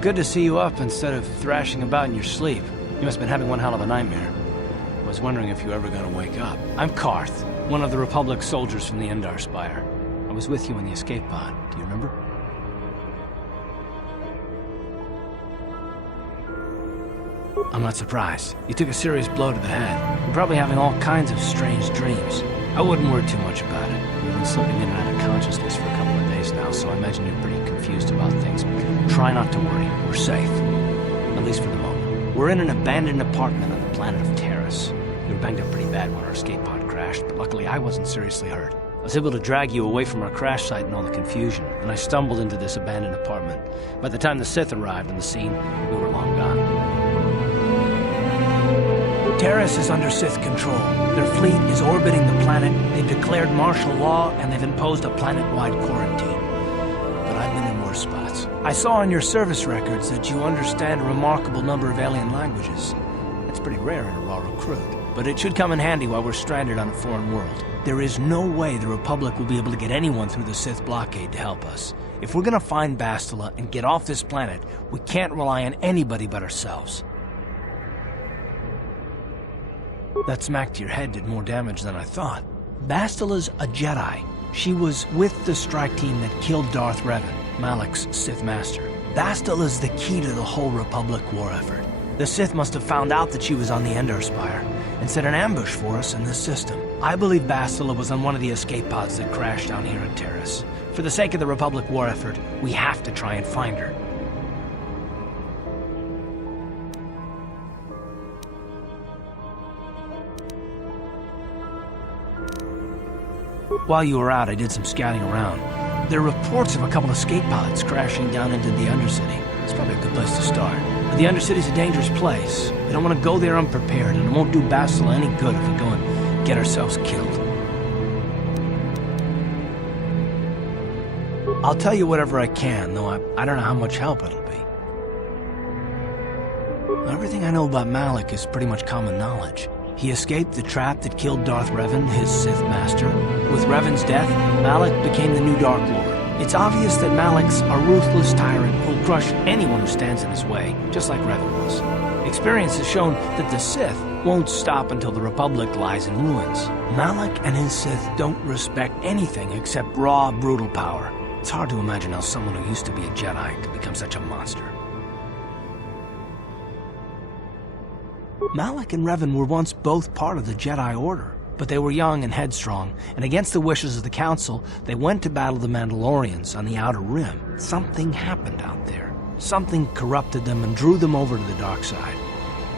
Good to see you up instead of thrashing about in your sleep. You must have been having one hell of a nightmare. I was wondering if you were ever gonna wake up. I'm Karth, one of the Republic soldiers from the Endar Spire. I was with you in the escape pod. Do you remember? I'm not surprised. You took a serious blow to the head. You're probably having all kinds of strange dreams. I wouldn't worry too much about it. You've been slipping in and out of consciousness for a couple of days now, so I imagine you're pretty confused about things. Try not to worry. We're safe. At least for the moment. We're in an abandoned apartment on the planet of Taris. We were banged up pretty bad when our escape pod crashed, but luckily I wasn't seriously hurt. I was able to drag you away from our crash site and all the confusion, and I stumbled into this abandoned apartment. By the time the Sith arrived on the scene, we were long gone. Taris is under Sith control. Their fleet is orbiting the planet, they've declared martial law, and they've imposed a planet-wide quarantine. But I've been in worse spots. I saw on your service records that you understand a remarkable number of alien languages. That's pretty rare in a raw recruit, but it should come in handy while we're stranded on a foreign world. There is no way the Republic will be able to get anyone through the Sith blockade to help us. If we're gonna find Bastila and get off this planet, we can't rely on anybody but ourselves. That smack to your head did more damage than I thought. Bastila's a Jedi. She was with the strike team that killed Darth Revan, Malak's Sith master. Bastila's the key to the whole Republic war effort. The Sith must have found out that she was on the Endar Spire and set an ambush for us in this system. I believe Bastila was on one of the escape pods that crashed down here on Taris. For the sake of the Republic war effort, we have to try and find her. While you were out, I did some scouting around. There are reports of a couple of escape pods crashing down into the Undercity. It's probably a good place to start. But the Undercity's a dangerous place. We don't want to go there unprepared, and it won't do Bastila any good if we go and get ourselves killed. I'll tell you whatever I can, though I don't know how much help it'll be. Everything I know about Malak is pretty much common knowledge. He escaped the trap that killed Darth Revan, his Sith master. With Revan's death, Malak became the new Dark Lord. It's obvious that Malak's a ruthless tyrant who'll crush anyone who stands in his way, just like Revan was. Experience has shown that the Sith won't stop until the Republic lies in ruins. Malak and his Sith don't respect anything except raw, brutal power. It's hard to imagine how someone who used to be a Jedi could become such a monster. Malak and Revan were once both part of the Jedi Order, but they were young and headstrong, and against the wishes of the Council, they went to battle the Mandalorians on the Outer Rim. Something happened out there. Something corrupted them and drew them over to the dark side.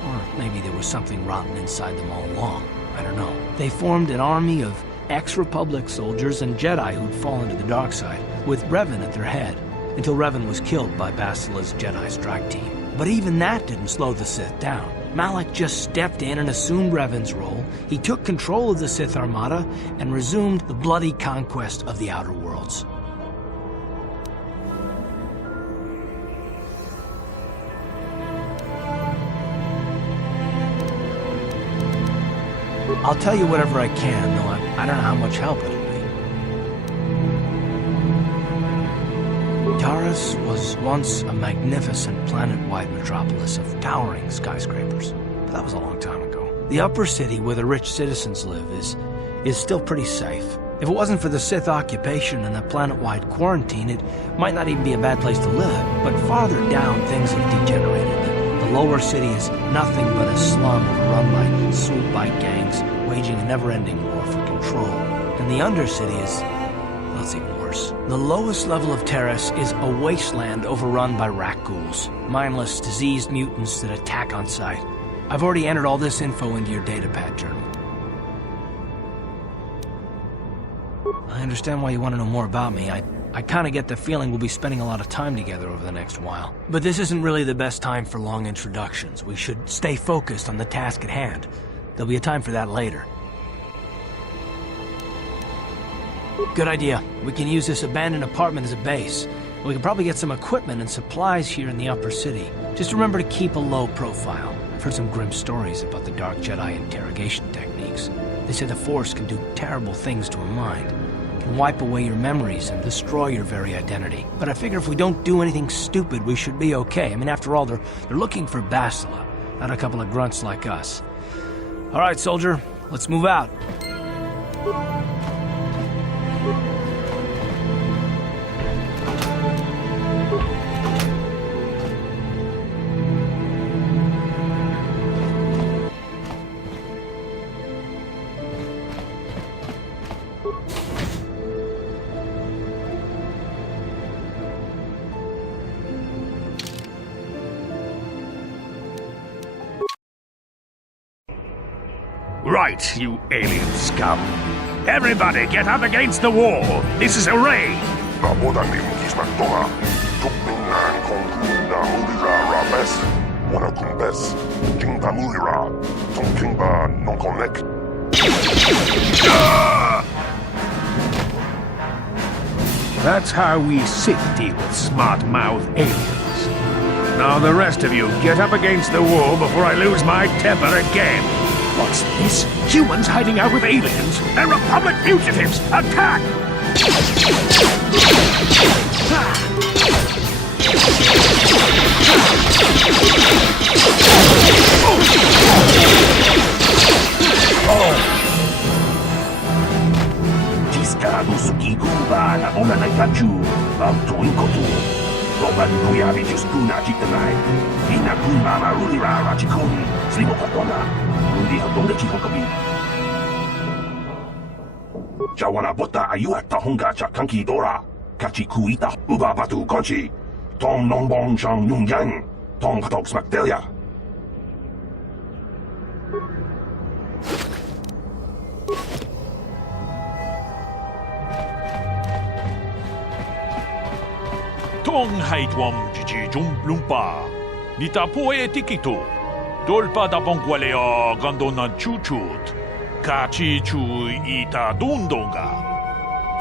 Or maybe there was something rotten inside them all along. I don't know. They formed an army of ex-Republic soldiers and Jedi who'd fallen to the dark side, with Revan at their head, until Revan was killed by Bastila's Jedi strike team. But even that didn't slow the Sith down. Malak just stepped in and assumed Revan's role. He took control of the Sith Armada and resumed the bloody conquest of the Outer Worlds. I'll tell you whatever I can, though I don't know how much help it'll be. Taris was once a magnificent planet-wide metropolis of towering skyscrapers, but that was a long time ago. The upper city, where the rich citizens live, is still pretty safe. If it wasn't for the Sith occupation and the planet-wide quarantine, it might not even be a bad place to live. But farther down, things have degenerated. The lower city is nothing but a slum overrun by swoop-bike gangs, waging a never-ending war for control. And the undercity is, well, it's even worse. The lowest level of Taris is a wasteland overrun by rat ghouls, mindless, diseased mutants that attack on sight. I've already entered all this info into your datapad journal. I understand why you want to know more about me. I kind of get the feeling we'll be spending a lot of time together over the next while. But this isn't really the best time for long introductions. We should stay focused on the task at hand. There'll be a time for that later. Good idea. We can use this abandoned apartment as a base. We can probably get some equipment and supplies here in the upper city. Just remember to keep a low profile. I've heard some grim stories about the Dark Jedi interrogation techniques. They say the Force can do terrible things to a mind. can wipe away your memories and destroy your very identity. But I figure if we don't do anything stupid, we should be okay. I mean, after all, they're looking for Bastila, not a couple of grunts like us. All right, soldier, let's move out. Right, you alien scum. Everybody get up against the wall. This is a raid. Rabodanim kismatoma. Tukminan konguna mulira rabes. Wanakumbes. Jingpa mulira. Tonkingba nonkonek. That's how we sit deal with smart-mouth aliens. Now the rest of you get up against the wall before I lose my temper again. What's this? Humans hiding out with aliens? They're Republic fugitives! Attack! Discado sukiguba na ona na kachu, bauto inkotu. Roban kuya vijuskuna jitanai. Ina kumba marulira rachikuni, slimo katona. Rundi hadonga chikokabi. Jawana bota ayuata honga chakanki dora. Kachi kuita uba batu konchi. Tom nongbong shang yung yang. Tom katok smakdelia. Tong haitwam jiji jumplumpa. Nita poe tikito. Dolpa da bongwalea gandona chuchut. Kachi chu ita dundonga.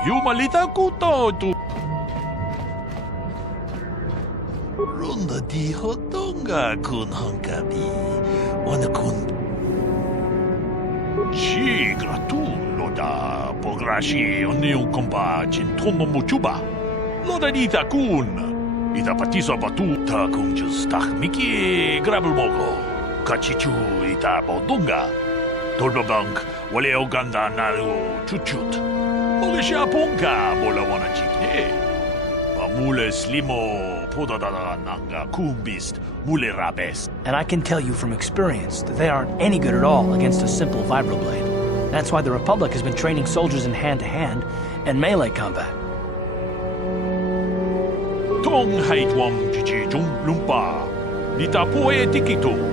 Yumalita kuto tu. Runda di hodonga kun hankabi. Wana kun. Chi gratulo da pograshi onion komba chintono muchuba. Loda dita kun. Ita patiso batuta kung just miki grabel mogo. Kachichu ita bodunga. Tolbabank wale oganda naru chuchut. Mole shapunga bola wana chikne. Pamule slimo podadada nanga kumbist mule rabes. And I can tell you from experience that they aren't any good at all against a simple vibroblade. That's why the Republic has been training soldiers in hand-to-hand and melee combat. Tong haitwam jiji jumplumpa. Nita poe tikito.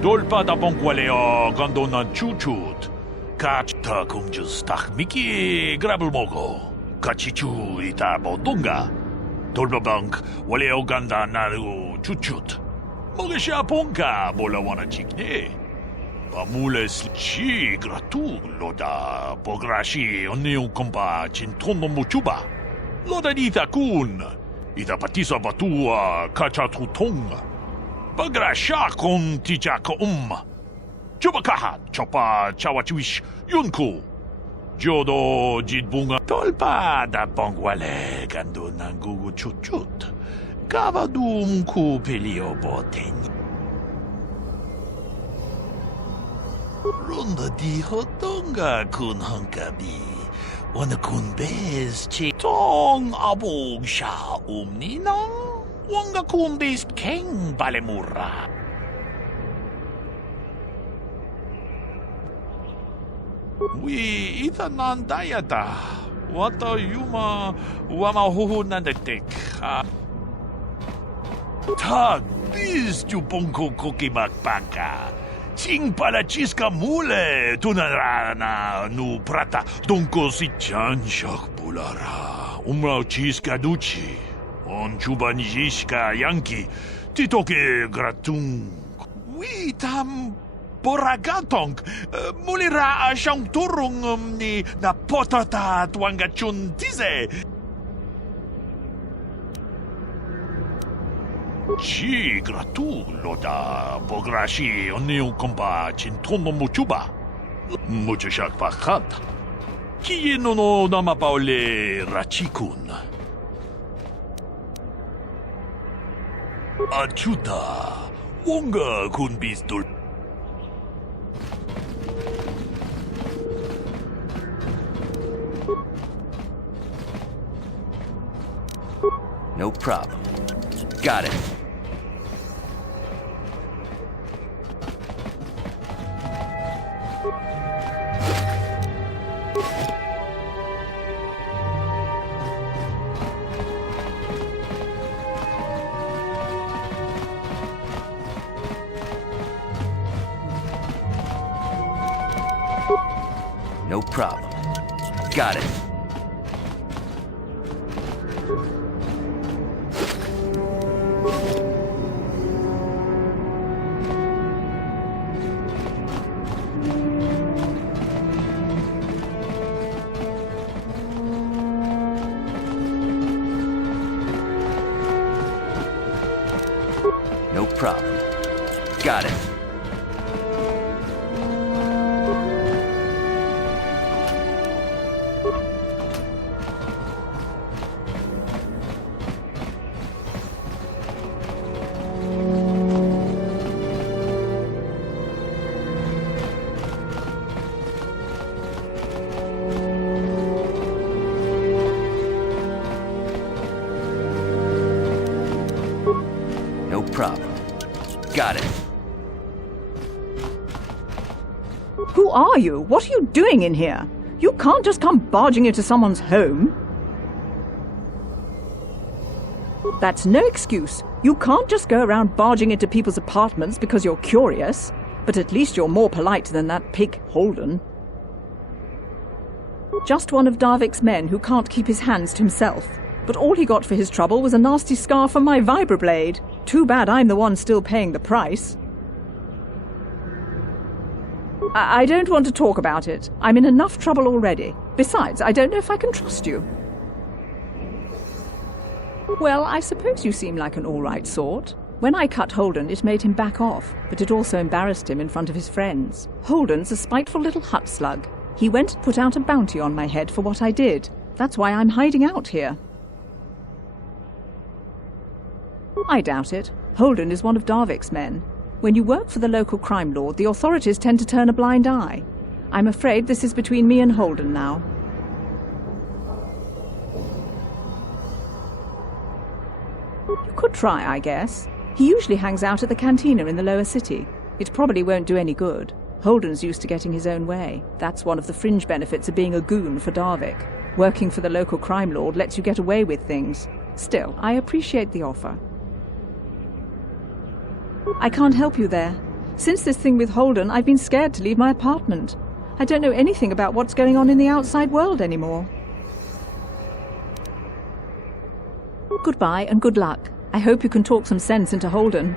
Dolpa da bongwalea gandona chuchut. Kachta kung just miki grabel mogo. Kachichu ita bodunga. Dolbabank wale oganda naru chuchut. Mogesha punka bola wana chikne. Pamules chi gratu loda pograshi onion kompa chintono muchuba. Loda dita kun. Ita patisa batua kachatutong. Bagrasha kon tijaka Chubakaha chopa chawachiwish yunku. Jodo jidbunga tolpa da bongwale gando nangugu chuchut. Kavadum ku pelio boteni. Runda di hodonga kun hankabi. Wana kun bez chi tong abog sha umninang. Wanga kun bez keng balemura. We ita nandayata. Wata yuma wama huhu nandetek. Tag biz jupongko koki makpaka. Ching pala chiska mule tunarana nu prata donko si chanshak pulara. Umrao chiska duchi. On chubanjishka yanki titoke gratung. We tam Boragatong, mulira siyang turong ni na potata tuwanga chuntize. Chi gratulo da pograshi onion kompa chintono muchuba. Muchashak pakat. Kie nono namapaole Rachikun. Achuta, wonga kun bistul. No problem. Got it. No problem. Got it. No problem. Got it. No problem. Got it. Who are you? What are you doing in here? You can't just come barging into someone's home. That's no excuse. You can't just go around barging into people's apartments because you're curious. But at least you're more polite than that pig Holden. Just one of Darvik's men who can't keep his hands to himself. But all he got for his trouble was a nasty scar from my vibroblade. Too bad I'm the one still paying the price. I don't want to talk about it. I'm in enough trouble already. Besides, I don't know if I can trust you. Well, I suppose you seem like an all-right sort. When I cut Holden, it made him back off, but it also embarrassed him in front of his friends. Holden's a spiteful little hut slug. He went and put out a bounty on my head for what I did. That's why I'm hiding out here. I doubt it. Holden is one of Darvik's men. When you work for the local crime lord, the authorities tend to turn a blind eye. I'm afraid this is between me and Holden now. You could try, I guess. He usually hangs out at the cantina in the lower city. It probably won't do any good. Holden's used to getting his own way. That's one of the fringe benefits of being a goon for Darvik. Working for the local crime lord lets you get away with things. Still, I appreciate the offer. I can't help you there. Since this thing with Holden, I've been scared to leave my apartment. I don't know anything about what's going on in the outside world anymore. Goodbye and good luck. I hope you can talk some sense into Holden.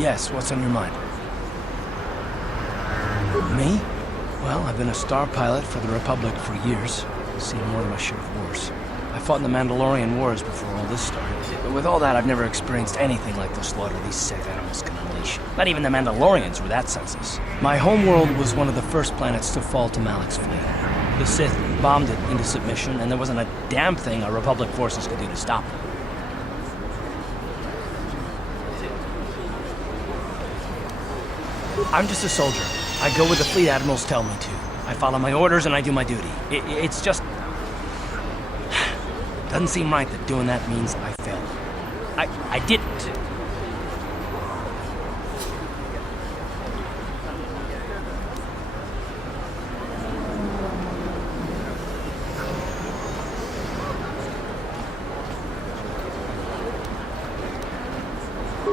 Yes, what's on your mind? Me? Well, I've been a star pilot for the Republic for years. Seen more than my share of wars. I fought in the Mandalorian Wars before all this started. But with all that, I've never experienced anything like the slaughter these Sith animals can unleash. Not even the Mandalorians were that senseless. My homeworld was one of the first planets to fall to Malik's fleet. The Sith bombed it into submission, and there wasn't a damn thing our Republic forces could do to stop them. I'm just a soldier. I go where the fleet admirals tell me to. I follow my orders and I do my duty. It's just... doesn't seem right that doing that means I failed. I didn't.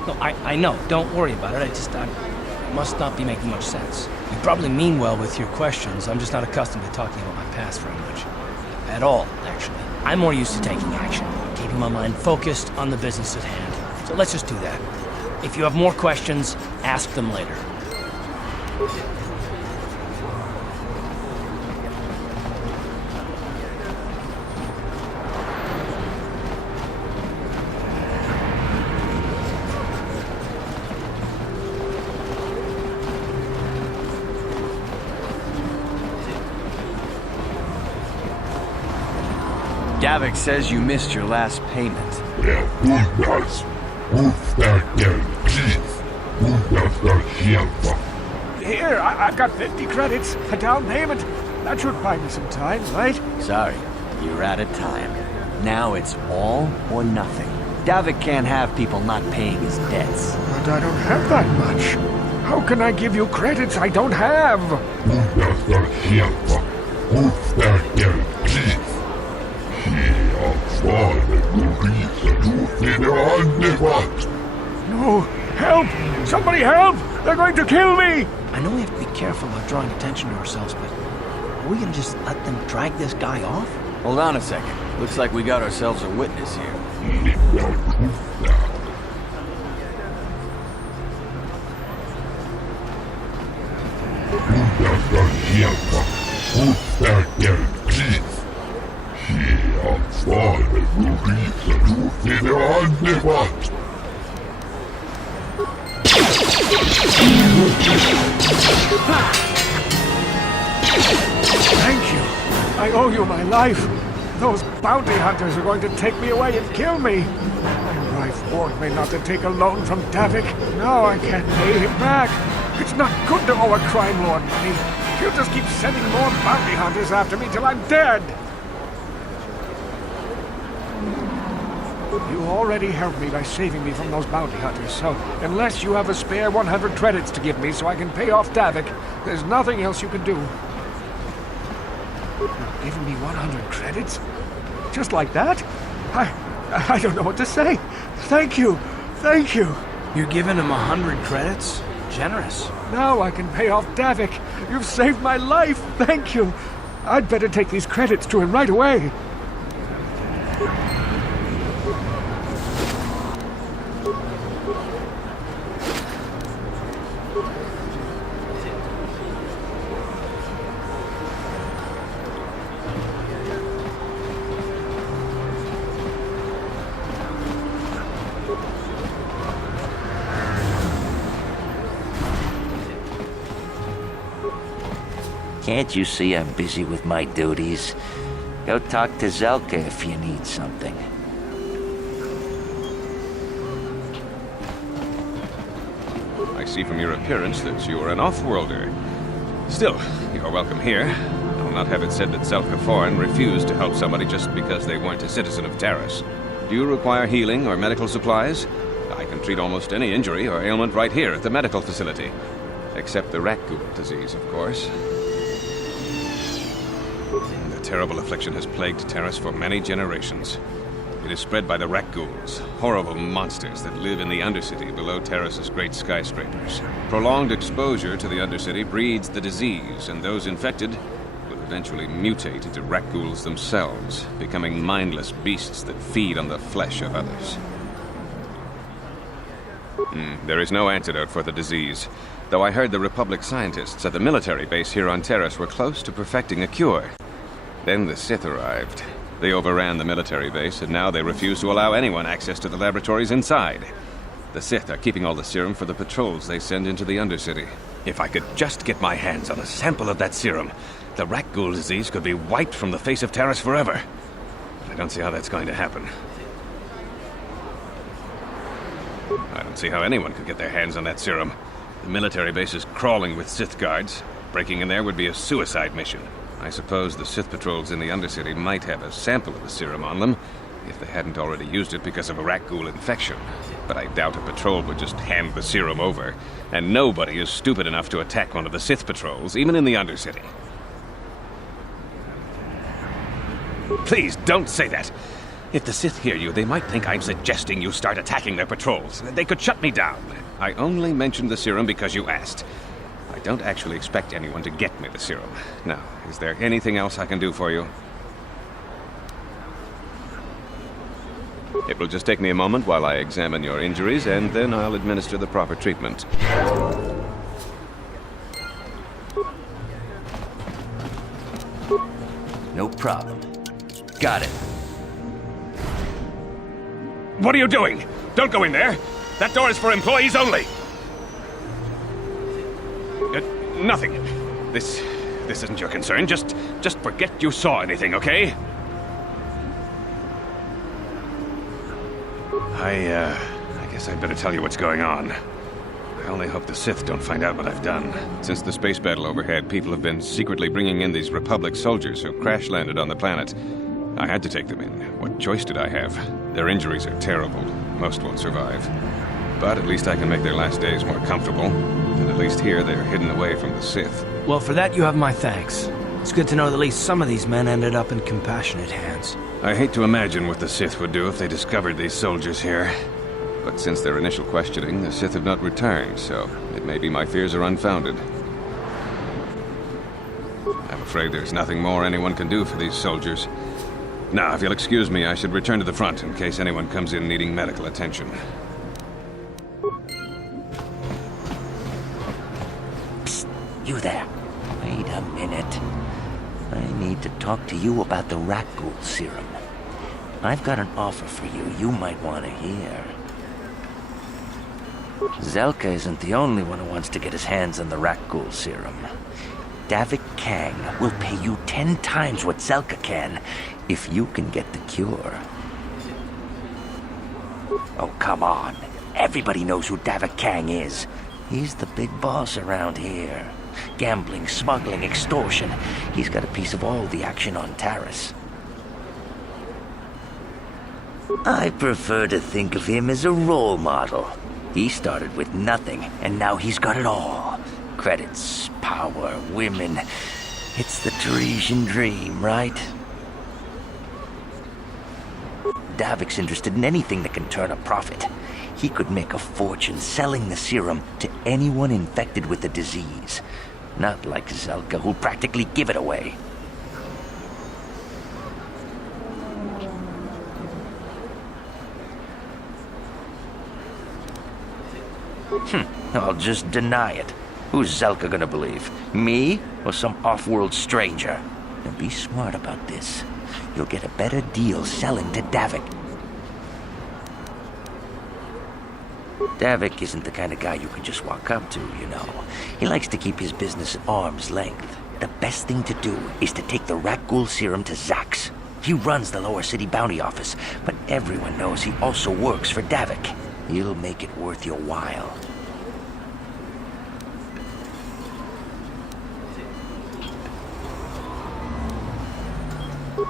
No, I know. Don't worry about it. It must not be making much sense. You probably mean well with your questions. I'm just not accustomed to talking about my past very much. At all, actually. I'm more used to taking action, keeping my mind focused on the business at hand. So let's just do that. If you have more questions, ask them later. Davik says you missed your last payment. Here, I've got 50 credits, a down payment. That should buy me some time, right? Sorry, you're out of time. Now it's all or nothing. Davik can't have people not paying his debts. But I don't have that much. How can I give you credits I don't have? No! Help! Somebody help! They're going to kill me! I know we have to be careful about drawing attention to ourselves, but are we gonna just let them drag this guy off? Hold on a second. Looks like we got ourselves a witness here. Thank you. I owe you my life. Those bounty hunters are going to take me away and kill me. My wife warned me not to take a loan from Davik. Now I can't pay him back. It's not good to owe a crime lord money. He'll just keep sending more bounty hunters after me till I'm dead. You already helped me by saving me from those bounty hunters, so unless you have a spare 100 credits to give me so I can pay off Davik, there's nothing else you can do. You're giving me 100 credits? Just like that? I don't know what to say. Thank you. Thank you. You're giving him 100 credits? Generous. Now I can pay off Davik. You've saved my life. Thank you. I'd better take these credits to him right away. Can't you see I'm busy with my duties? Go talk to Zelka if you need something. I see from your appearance that you are an off-worlder. Still, you are welcome here. I'll not have it said that Zelka Foreign refused to help somebody just because they weren't a citizen of Taris. Do you require healing or medical supplies? I can treat almost any injury or ailment right here at the medical facility. Except the rat ghoul disease, of course. The terrible affliction has plagued Taris for many generations. It is spread by the rat ghouls, horrible monsters that live in the Undercity below Taris's great skyscrapers. Prolonged exposure to the Undercity breeds the disease, and those infected will eventually mutate into rat ghouls themselves, becoming mindless beasts that feed on the flesh of others. There is no antidote for the disease, though I heard the Republic scientists at the military base here on Taris were close to perfecting a cure. Then the Sith arrived. They overran the military base, and now they refuse to allow anyone access to the laboratories inside. The Sith are keeping all the serum for the patrols they send into the Undercity. If I could just get my hands on a sample of that serum, the rat ghoul disease could be wiped from the face of Taris forever. I don't see how that's going to happen. I don't see how anyone could get their hands on that serum. The military base is crawling with Sith guards. Breaking in there would be a suicide mission. I suppose the Sith patrols in the Undercity might have a sample of the serum on them, if they hadn't already used it because of a rat ghoul infection. But I doubt a patrol would just hand the serum over, and nobody is stupid enough to attack one of the Sith patrols, even in the Undercity. Please, don't say that! If the Sith hear you, they might think I'm suggesting you start attacking their patrols. They could shut me down. I only mentioned the serum because you asked. I don't actually expect anyone to get me the serum. Now, is there anything else I can do for you? It will just take me a moment while I examine your injuries, and then I'll administer the proper treatment. No problem. Got it. What are you doing? Don't go in there! That door is for employees only! Nothing. This isn't your concern. Just forget you saw anything, okay? I guess I'd better tell you what's going on. I only hope the Sith don't find out what I've done. Since the space battle overhead, people have been secretly bringing in these Republic soldiers who crash-landed on the planet. I had to take them in. What choice did I have? Their injuries are terrible. Most won't survive. But at least I can make their last days more comfortable. And at least here, they're hidden away from the Sith. Well, for that you have my thanks. It's good to know that at least some of these men ended up in compassionate hands. I hate to imagine what the Sith would do if they discovered these soldiers here. But since their initial questioning, the Sith have not returned, so it may be my fears are unfounded. I'm afraid there's nothing more anyone can do for these soldiers. Now, if you'll excuse me, I should return to the front in case anyone comes in needing medical attention. Psst, you there. Wait a minute. I need to talk to you about the rat ghoul serum. I've got an offer for you might want to hear. Zelka isn't the only one who wants to get his hands on the rat ghoul serum. Davik Kang will pay you 10 times what Zelka can if you can get the cure. Oh, come on. Everybody knows who Davik Kang is. He's the big boss around here. Gambling, smuggling, extortion. He's got a piece of all the action on Taris. I prefer to think of him as a role model. He started with nothing, and now he's got it all. Credits, power, women. It's the Tarisian dream, right? Davik's interested in anything that can turn a profit. He could make a fortune selling the serum to anyone infected with the disease. Not like Zelka, who'll practically give it away. I'll just deny it. Who's Zelka gonna believe? Me or some off-world stranger? Now be smart about this. You'll get a better deal selling to Davik. Davik isn't the kind of guy you can just walk up to, you know. He likes to keep his business at arm's length. The best thing to do is to take the rat ghoul serum to Zax. He runs the lower city bounty office, but everyone knows he also works for Davik. He'll make it worth your while.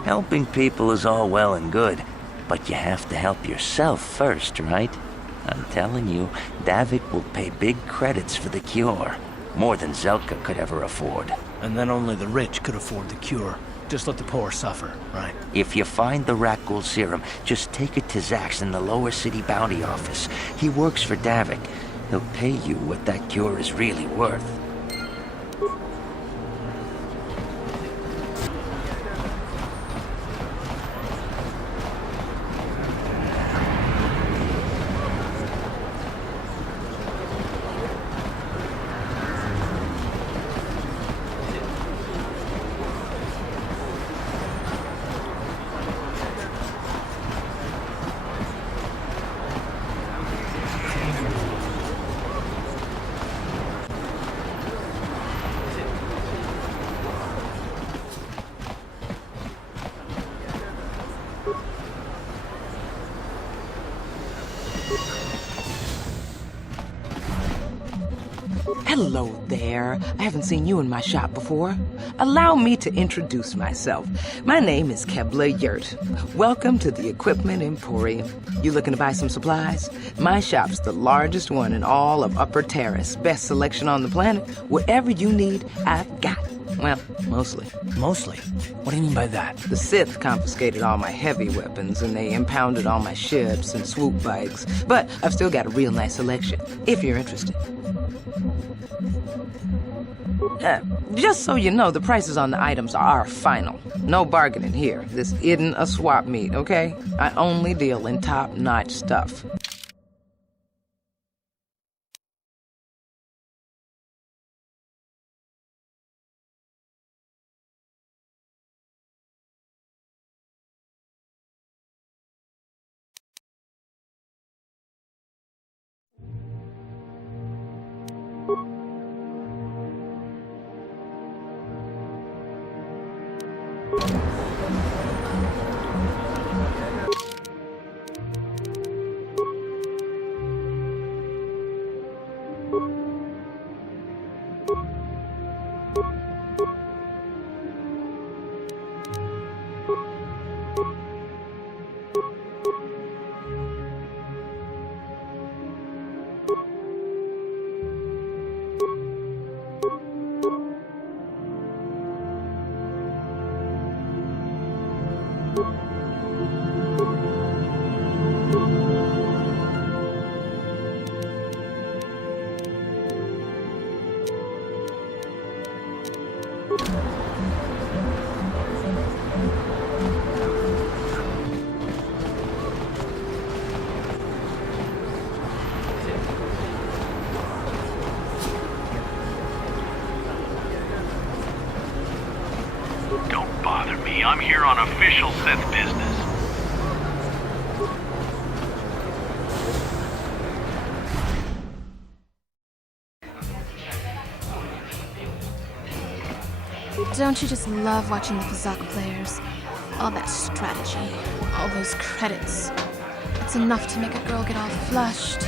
Helping people is all well and good, but you have to help yourself first, right? I'm telling you, Davik will pay big credits for the cure. More than Zelka could ever afford. And then only the rich could afford the cure. Just let the poor suffer, right? If you find the rat ghoul serum, just take it to Zax in the lower city bounty office. He works for Davik. He'll pay you what that cure is really worth. Hello there. I haven't seen you in my shop before. Allow me to introduce myself. My name is Kebla Yurt. Welcome to the Equipment Emporium. You looking to buy some supplies? My shop's the largest one in all of Upper Taris. Best selection on the planet. Whatever you need, I've got. Well, mostly. Mostly? What do you mean by that? The Sith confiscated all my heavy weapons, and they impounded all my ships and swoop bikes. But I've still got a real nice selection, if you're interested. Just so you know, the prices on the items are final. No bargaining here. This isn't a swap meet, okay? I only deal in top-notch stuff. Don't bother me. I'm here on official Sith business. Don't you just love watching the Pazak players? All that strategy, all those credits. It's enough to make a girl get all flushed.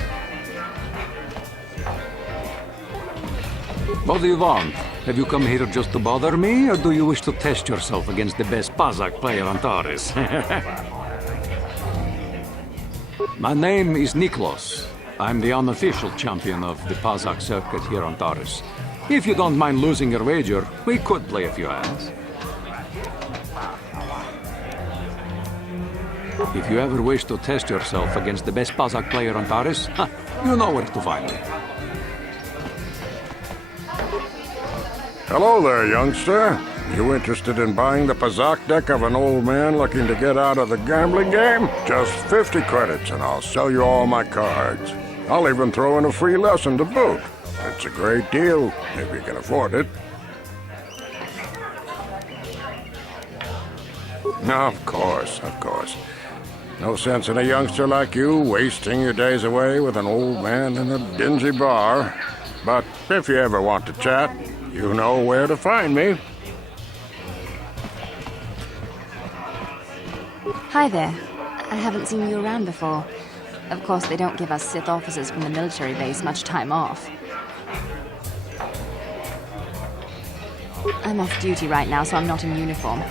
What do you want? Have you come here just to bother me, or do you wish to test yourself against the best Pazak player on Taris? My name is Niklos. I'm the unofficial champion of the Pazak circuit here on Taris. If you don't mind losing your wager, we could play a few hands. If you ever wish to test yourself against the best Pazak player on Taris, you know where to find me. Hello there, youngster. You interested in buying the Pazak deck of an old man looking to get out of the gambling game? Just 50 credits and I'll sell you all my cards. I'll even throw in a free lesson to boot. It's a great deal, if you can afford it. Of course, of course. No sense in a youngster like you wasting your days away with an old man in a dingy bar. But if you ever want to chat, you know where to find me. Hi there. I haven't seen you around before. Of course, they don't give us Sith officers from the military base much time off. I'm off duty right now, so I'm not in uniform.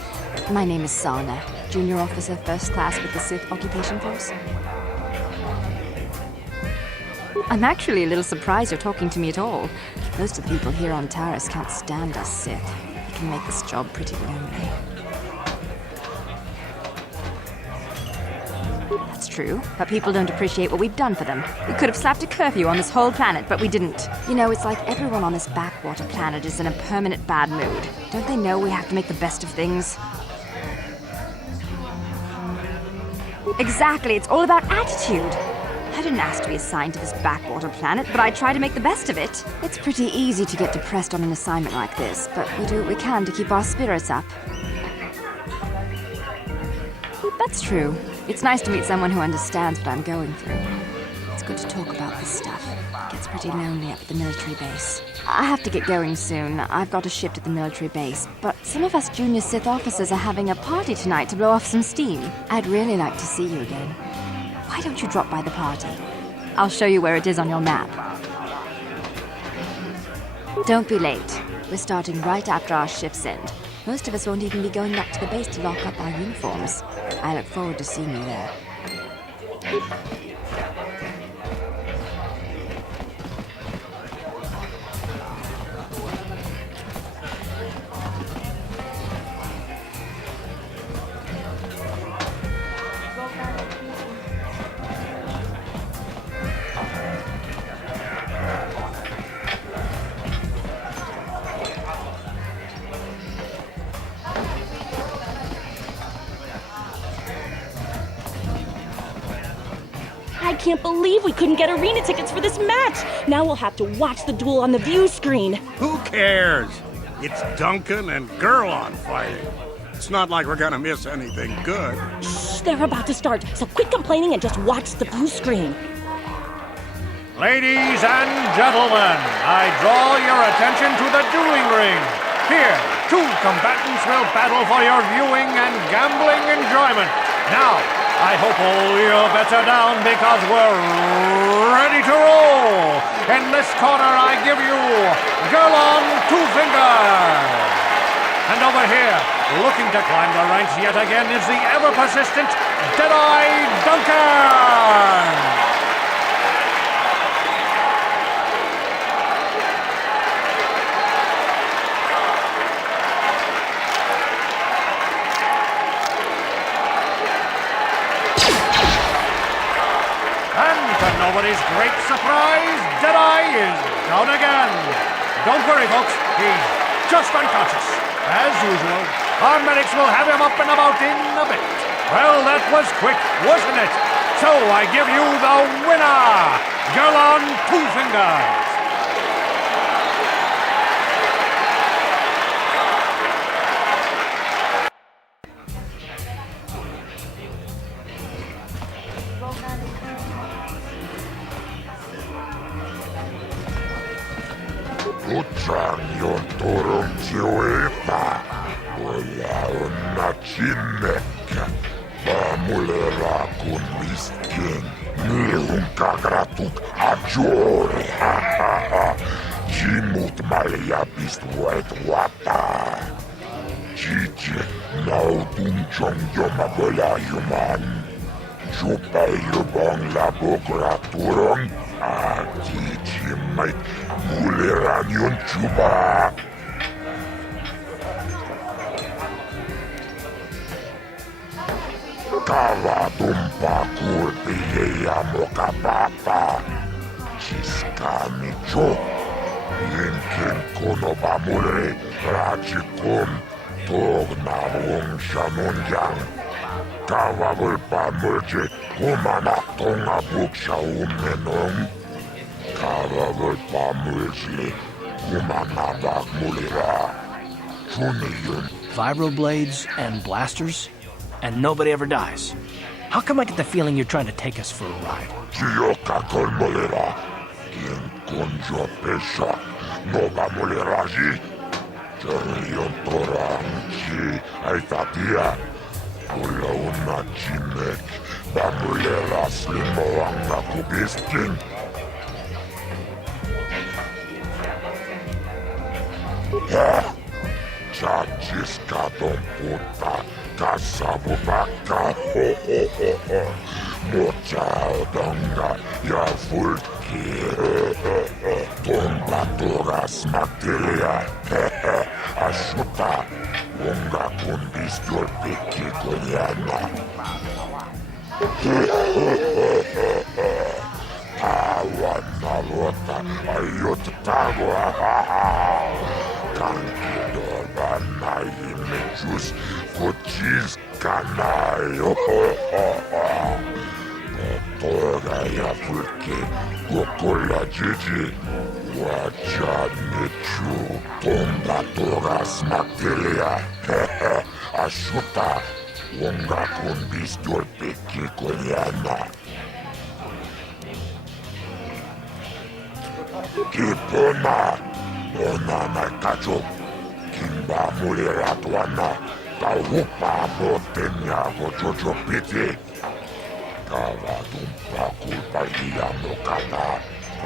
My name is Sana, junior officer, first class with the Sith Occupation Force. I'm actually a little surprised you're talking to me at all. Most of the people here on Taris can't stand us Sith. It can make this job pretty lonely. That's true, but people don't appreciate what we've done for them. We could have slapped a curfew on this whole planet, but we didn't. You know, it's like everyone on this backwater planet is in a permanent bad mood. Don't they know we have to make the best of things? Exactly, it's all about attitude. I didn't ask to be assigned to this backwater planet, but I try to make the best of it. It's pretty easy to get depressed on an assignment like this, but we do what we can to keep our spirits up. That's true. It's nice to meet someone who understands what I'm going through. It's good to talk about this stuff. It gets pretty lonely up at the military base. I have to get going soon. I've got a shift at the military base, but some of us junior Sith officers are having a party tonight to blow off some steam. I'd really like to see you again. Why don't you drop by the party? I'll show you where it is on your map. Don't be late. We're starting right after our shifts end. Most of us won't even be going back to the base to lock up our uniforms. I look forward to seeing you there. I can't believe we couldn't get arena tickets for this match. Now we'll have to watch the duel on the view screen. Who cares? It's Duncan and Gerlon fighting. It's not like we're gonna miss anything good. Shh, they're about to start, so quit complaining and just watch the view screen. Ladies and gentlemen, I draw your attention to the dueling ring. Here, two combatants will battle for your viewing and gambling enjoyment. Now, I hope all your bets are down because we're ready to roll. In this corner, I give you Gerlon Two Fingers. And over here, looking to climb the ranks yet again, is the ever-persistent Deadeye Duncan. Nobody's great surprise, Deadeye is down again. Don't worry, folks. He's just unconscious. As usual, our medics will have him up and about in a bit. Well, that was quick, wasn't it? So I give you the winner, Gerlon Two Fingers. Kutsan turun siuita. Olla onna cinnekkä. Paamulera kun miskin. Milhun kagratuk ajore. Jimut malja pistuet wata. Cici nautun chong joma velajuman. Jupayubong labokra turun. Cici mait muleran yun chuba. Kava tumpa kurti ja mokapapa. Ciskami cho. Jinkin konova mure rajikum. Togna vung shanunjang. Kava vulpa mulje humana tonga buksha ummenong. Kava vulpa mulje humana bak mulira. Chuniyun. Vibroblades and blasters? And nobody ever dies. How come I get the feeling you're trying to take us for a ride? Chiyoka kol mulira. Kien konjo pesha. Nova muliraji. Chariyon torang chi aitatia. Olla unna chinek. Bamulera slimoanga kubiskin. Chachiska don puta. Kasabu baka. Mochaudonga ja fulki. Tomba toras materia. Ashuta. Unga kundis jolpikki konyana. Tawana luota aiot tagua. Kankidorana imechus kuchis kanayo. Toga ya fulki kukola jiji. Wachanichu tomba toras materia. Ashuta. Unga kundis jolpikki konyana. Kipona. Ona nakacho. Kimba mulera tuana. Taupa botenya gojojo piti. Kava tumpa kulpa iya mokata.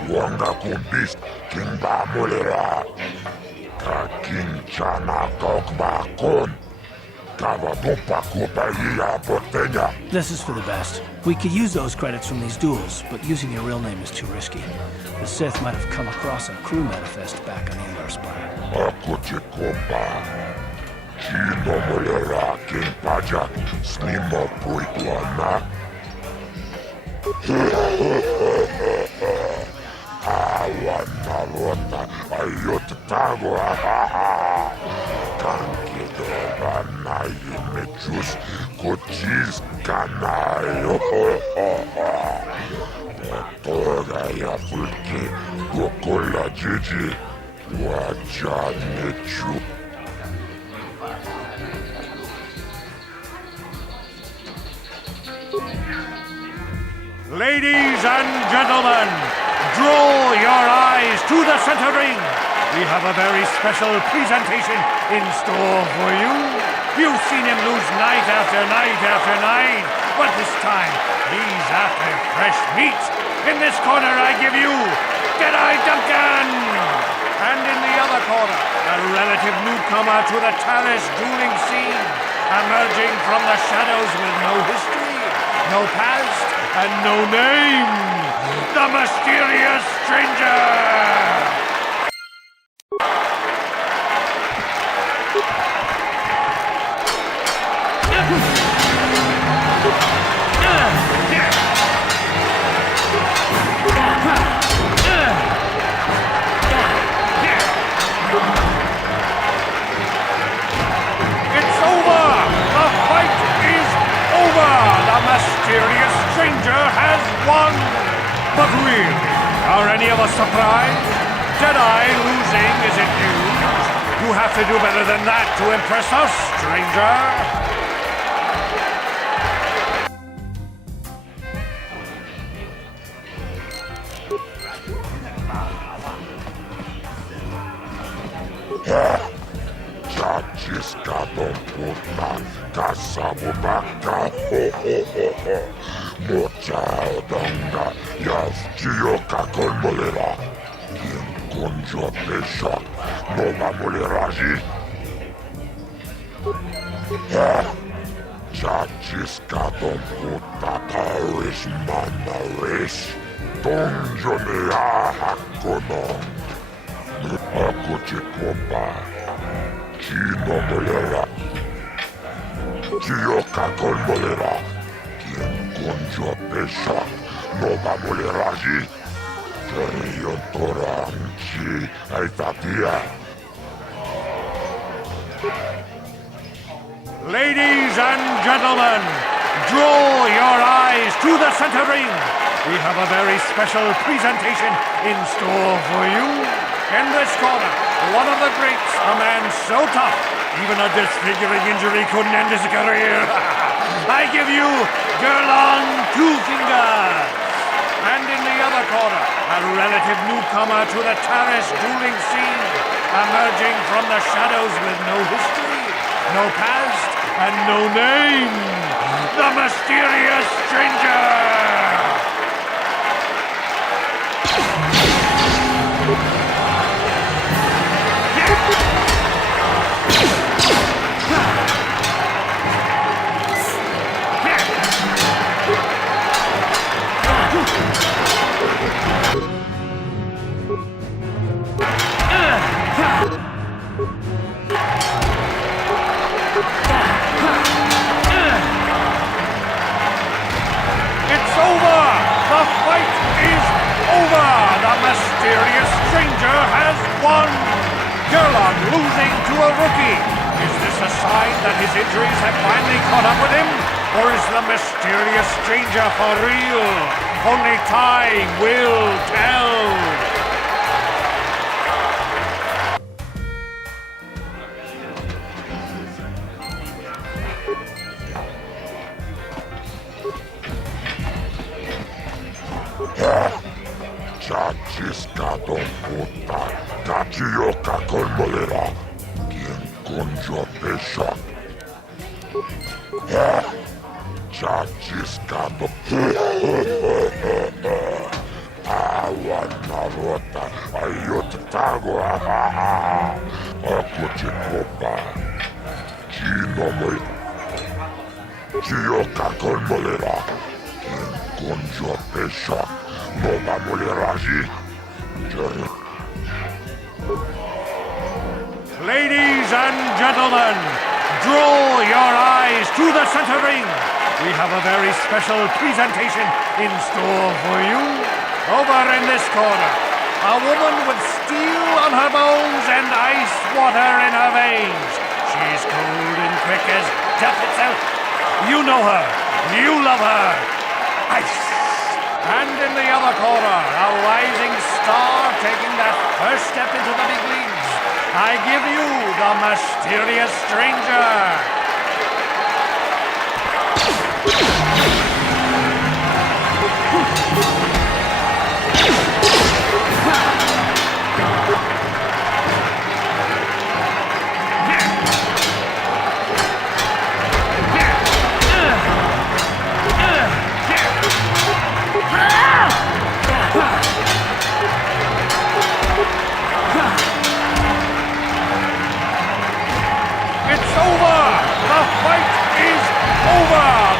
Wanga kumbis kimba mulera. Ka kinchana kokba kon. This is for the best. We could use those credits from these duels, but using your real name is too risky. The Sith might have come across a crew manifest back on Endar Spire. Chino molera kimpaja snimo puituana. Awana rota ayot tago. Mechus cochis canayo. Toda ya fulke gokola jiji wacha mechu. Ladies and gentlemen, draw your eyes to the center ring. We have a very special presentation in store for you. You've seen him lose night after night after night, but this time he's after fresh meat. In this corner I give you Deadeye Duncan! And in the other corner, a relative newcomer to the Taris dueling scene, emerging from the shadows with no history, no past, and no name, the mysterious stranger! Mysterious stranger has won! But really, are any of us surprised? Deadeye losing isn't news. You have to do better than that to impress us, stranger! Kasabubaka Mocha Donga Yavchioka Kolmolera Konjo Pesha Nova Moleraji Chachiska Don Puta Taris Manaris Donjonea Hakonon Akuchikopa Chino Molera Chioka Kolmolera, quien conjo pesha, no va moleraji, Terion Toranchi, Aitatia. Ladies and gentlemen, draw your eyes to the center ring. We have a very special presentation in store for you. In this corner, one of the greats, a man so tough, even a disfiguring injury couldn't end his career. I give you Gerlon Two Fingers. And in the other corner, a relative newcomer to the Taris dueling scene, emerging from the shadows with no history, no past, and no name, the mysterious stranger! Mysterious stranger has won! Gerlon losing to a rookie. Is this a sign that his injuries have finally caught up with him? Or is the mysterious stranger for real? Only time will tell! Chachiscado puta, Kachioka Kolmolera, quien conjo pesha. Chachiscado. Awana rota, ayot tago, ako chikopa. Chino mo, chiyo kakon molera. Konjo pesha, no ba moleraji. Ladies and gentlemen, draw your eyes to the center ring. We have a very special presentation in store for you. Over in this corner, a woman with steel on her bones and ice water in her veins. She's cold and quick as death itself. You know her. You love her. Ice. And in the other corner, a rising star taking that first step into the big leagues. I give you the mysterious stranger.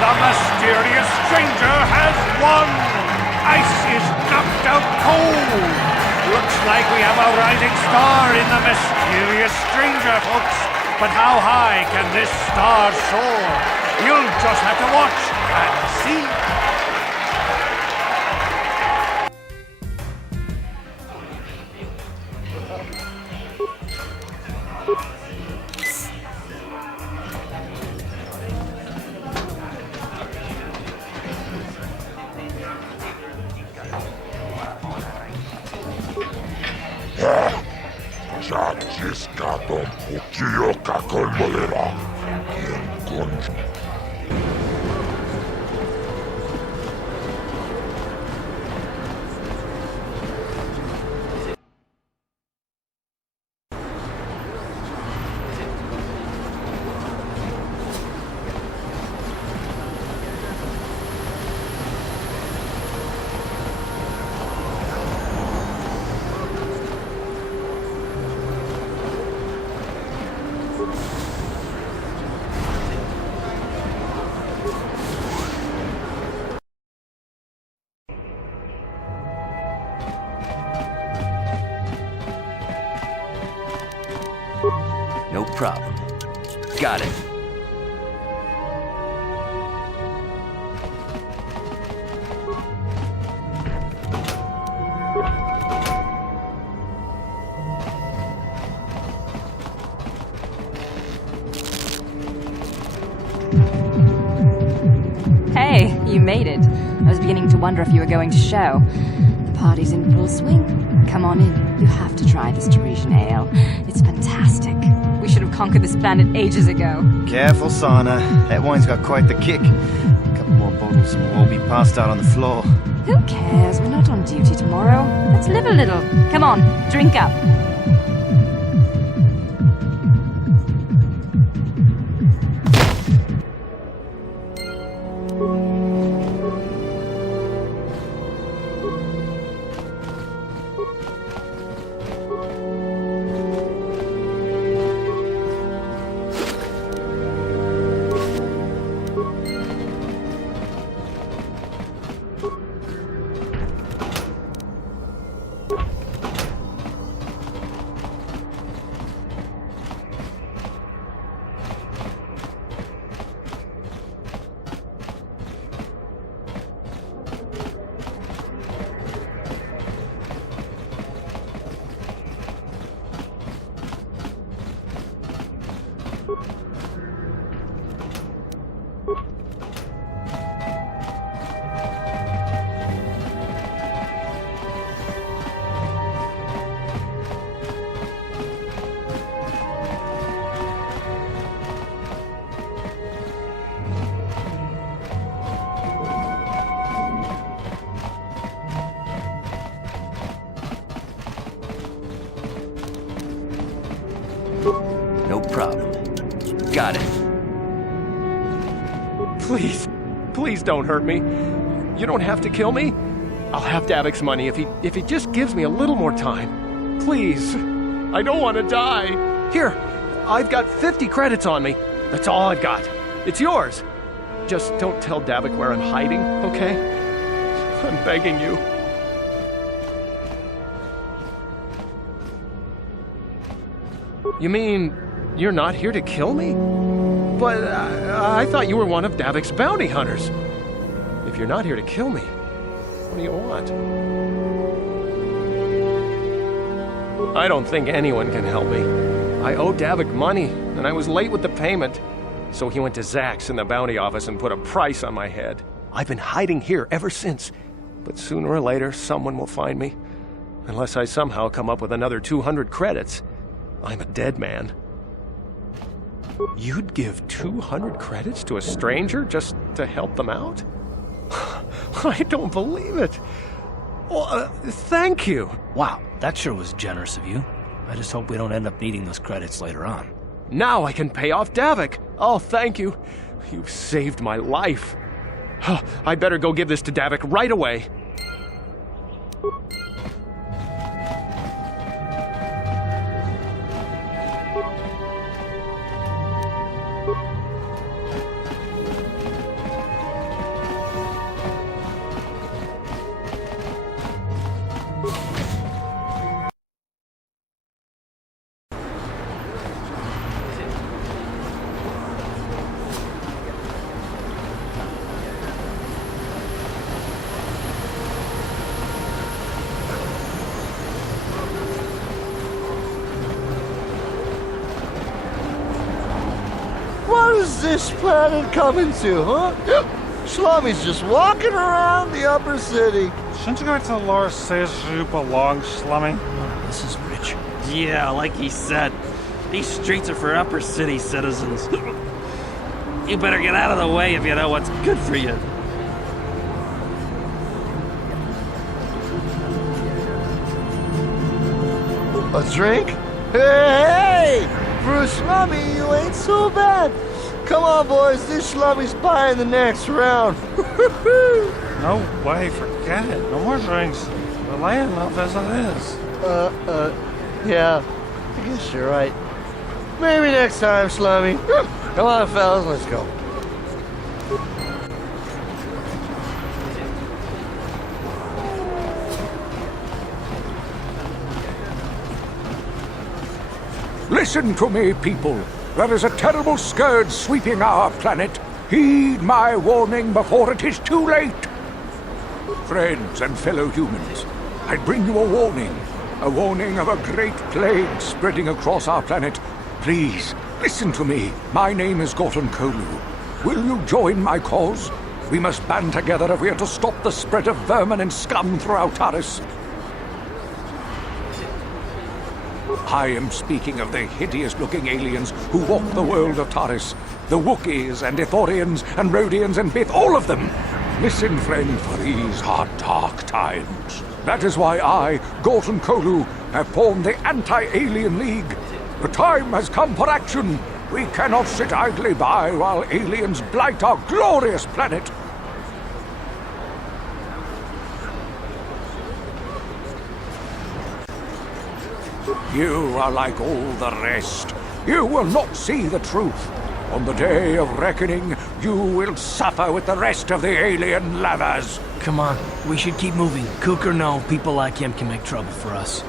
The mysterious stranger has won! Ice is knocked out cold! Looks like we have a rising star in the mysterious stranger, folks. But how high can this star soar? You'll just have to watch and see. Ciscaton ukiyo kakon molera. Quien conjo. No problem. Got it. Hey, you made it. I was beginning to wonder if you were going to show. The party's in full swing. Come on in. You have to try this Tarisian ale. It's fantastic. We should have conquered this planet ages ago. Careful, Sana. That wine's got quite the kick. A couple more bottles and we'll all be passed out on the floor. Who cares? We're not on duty tomorrow. Let's live a little. Come on, drink up. No problem. Got it. Please, please don't hurt me. You don't have to kill me. I'll have Davik's money if he just gives me a little more time. Please. I don't want to die. Here, I've got 50 credits on me. That's all I've got. It's yours. Just don't tell Davik where I'm hiding, okay? I'm begging you. You mean you're not here to kill me? But I thought you were one of Davik's bounty hunters. If you're not here to kill me, what do you want? I don't think anyone can help me. I owe Davik money, and I was late with the payment. So he went to Zach's in the bounty office and put a price on my head. I've been hiding here ever since. But sooner or later, someone will find me. Unless I somehow come up with another 200 credits. I'm a dead man. You'd give 200 credits to a stranger just to help them out? I don't believe it. Well, thank you. Wow, that sure was generous of you. I just hope we don't end up needing those credits later on. Now I can pay off Davik. Oh, thank you. You've saved my life. I better go give this to Davik right away. What is this planet coming to, huh? Shlomi's just walking around the upper city. Shouldn't you go to the Lord says you belong, Slummy? Oh, this is rich. Yeah, like he said, these streets are for upper city citizens. You better get out of the way if you know what's good for you. A drink? Hey! For a Shlomi, you ain't so bad. Come on, boys, this Shlomi's buying the next round. No way, forget it. No more drinks. We're laying enough as it is. Yeah, I guess you're right. Maybe next time, Shlomi. Come on, fellas, let's go. Listen to me, people. There is a terrible scourge sweeping our planet. Heed my warning before it is too late. Friends and fellow humans, I bring you a warning of a great plague spreading across our planet. Please, listen to me. My name is Gorton Kolu. Will you join my cause? We must band together if we are to stop the spread of vermin and scum throughout Taris. I am speaking of the hideous-looking aliens who walk the world of Taris. The Wookiees and Ithorians and Rhodians and Bith, all of them. Listen, friend, for these are dark times. That is why I, Gorton Kolu, have formed the Anti-Alien League. The time has come for action. We cannot sit idly by while aliens blight our glorious planet. You are like all the rest. You will not see the truth. On the day of reckoning, you will suffer with the rest of the alien lovers. Come on, we should keep moving. Kook or no, people like him can make trouble for us.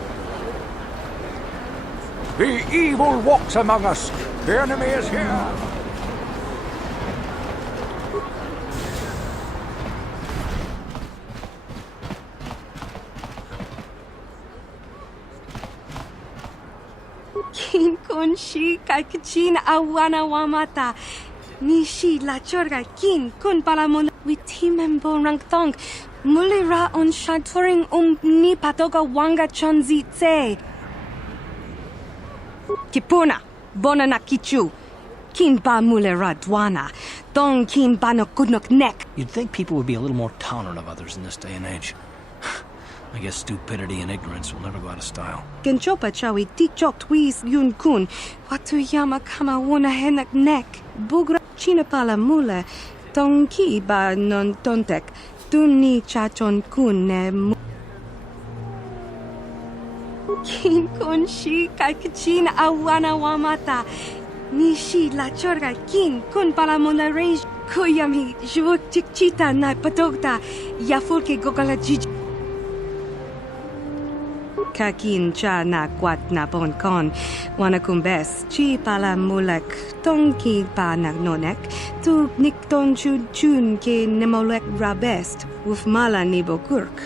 The evil walks among us. The enemy is here. Kin kunshi kakchin awana wamata. Nishi la chorga kin kun palamon witimembo rangthong. Mulira on shaturing ni patoga wanga chonzi tse. Kipuna, bona na kichu. Kin ba mulera dwana. Dong kin ba no kudnok nek. You'd think people would be a little more tolerant of others in this day and age. I guess stupidity and ignorance will never go out of style. Genchopa chawi tichok twis yun kun. Watu yama kama wona henak nek. Bugra china pala mule. Tong ki ba non tontek. Tuni chachon kun ne Kin kun shi kakachin awana wamata. Nishi la chorga kin kun palamona range. Kuyami jvuk tikchita na patokta. Yafulke gogala jij. Kakin cha na kwat na bon kon. Wanakumbes chi pala mulek. Tonki pa na nonek. Tu nikton chun chun ke nemolek rabest. Wuf mala nibo kurk.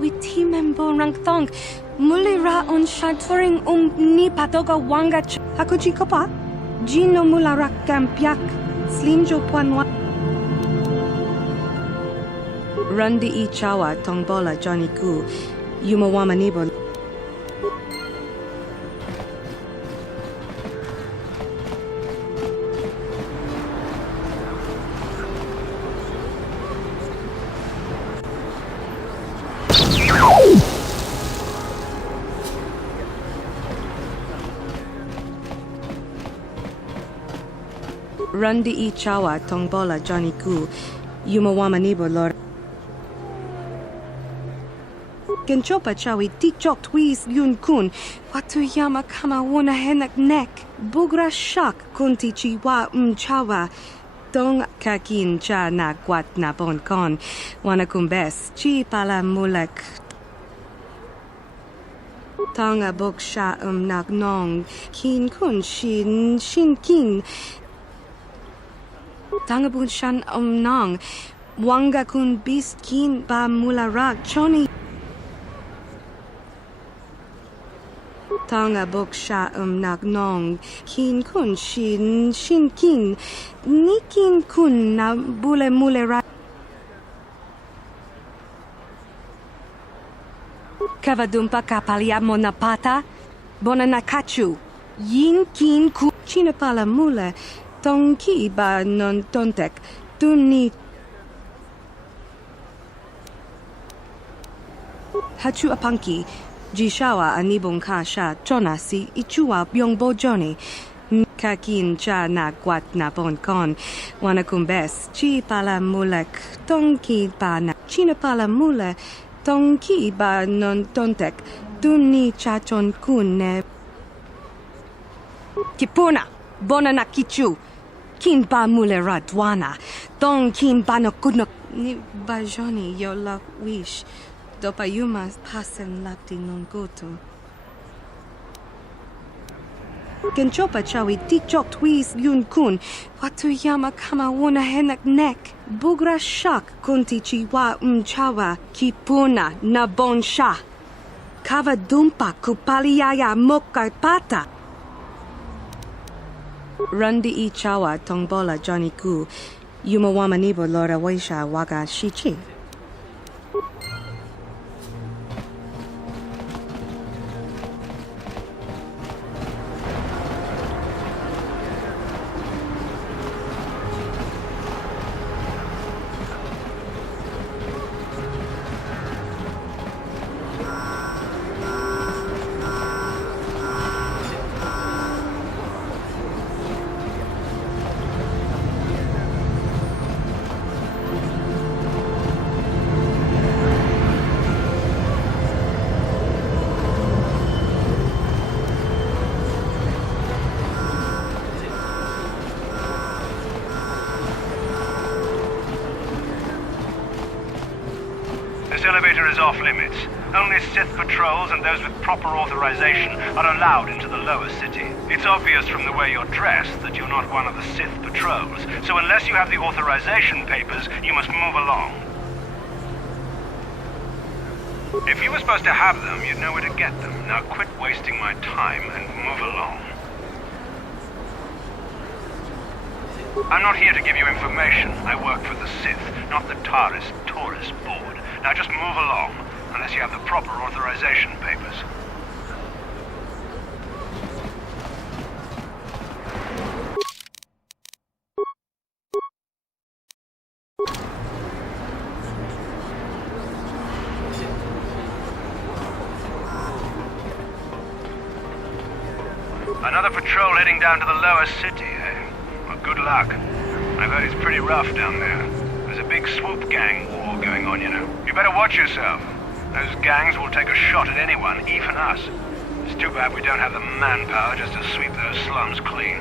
Witimembo rangthong. Mulira on shaturing ni patoga wanga hakuji kopa. Jino mularak kampiak. Slinjo panwa. Rundi I chawa tongbola Johnny Ku. Yumawama nibo. Rundi I chawa tongbola Johnny Ku. Yumawama nibo lord. Genchopa chawi tikchok twis yun kun. Watuyama kama wona henak nek. Bugra shak kunti chiwa chawa. Tong kakin cha na kwat na bon kon. Wanakumbes chi pala mulek. Tonga bok sha nak nong. Kin kun shin kin. Tanga bun shan nong. Wanga kun bis kin ba mularak choni. Tanga bok sha nak nong. Kin kun shin kin. Nikin kun na bule mulera. Kavadumpa kapalia monapata. Bona nakachu. Yin kin ku. Chinapala mule. Tonki ba non tontek. Tuni. Hachu apanki. Jishawa anibong ka sha chona si ichua byongbo Johnny. Kakin cha na kwat na bon kon. Wanakumbes chi pala mulek. Tonki ba na. China pala mule. Tonki ba non tontek. Tuni chachon kun ne. Kipuna. Bona na kichu. Kin ba mule radwana. Tong kin ba no kudno. Ni ba Johnny yo la wish. Dopa yuma pasen lapti non goto. Genchopa chawi tikchok twis yun kun. Watuyama kama wona henak nek. Bugra shak kunti chiwa chawa. Kipuna na bon sha. Kava dumpa kupaliaya moka pata. Rundi I chawa tongbola Johnny Ku. Yumawama nibo lora waisha waga shichi. This elevator is off limits. Only Sith patrols and those with proper authorization are allowed into the lower city. It's obvious from the way you're dressed that you're not one of the Sith patrols, so unless you have the authorization papers, you must move along. If you were supposed to have them, you'd know where to get them. Now quit wasting my time and move along. I'm not here to give you information. I work for the Sith, not the Taris tourist board. Now just move along, unless you have the proper authorization papers. Another patrol heading down to the lower city, eh? Well, good luck. I've heard it's pretty rough down there. There's a big swoop gang war going on, you know. You better watch yourself. Those gangs will take a shot at anyone, even us. It's too bad we don't have the manpower just to sweep those slums clean.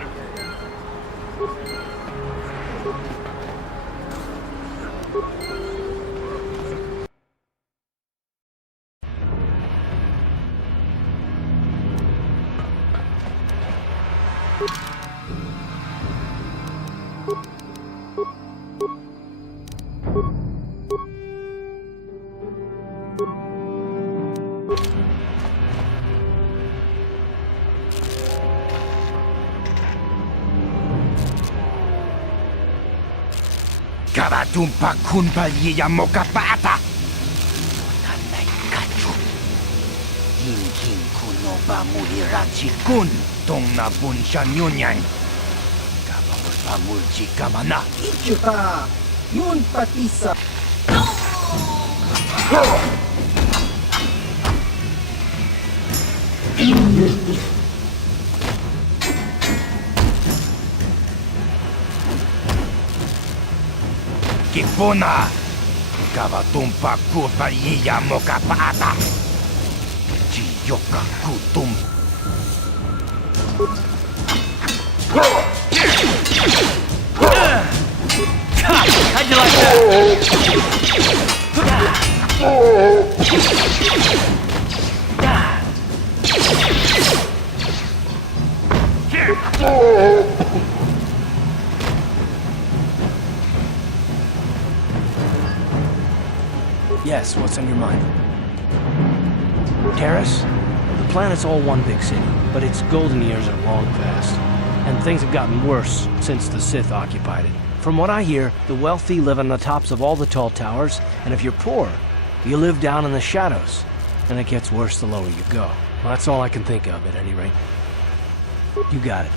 Karatumpa kunpa liya mokapata. Nanay kachu. Hinkin kuno ba mulirachi kun. Tong na bunsha nyunyan. Kabamul pamulchi kamana. Ichuka. Yun patisa. Kipuna. Karatumpa kunpa liya mokapata. Chiyoka kutum. How'd you like that? Yes, what's on your mind? Taris? The planet's all one big city, but its golden years are long past. And things have gotten worse since the Sith occupied it. From what I hear, the wealthy live on the tops of all the tall towers, and if you're poor, you live down in the shadows. And it gets worse the lower you go. Well, that's all I can think of, at any rate. You got it.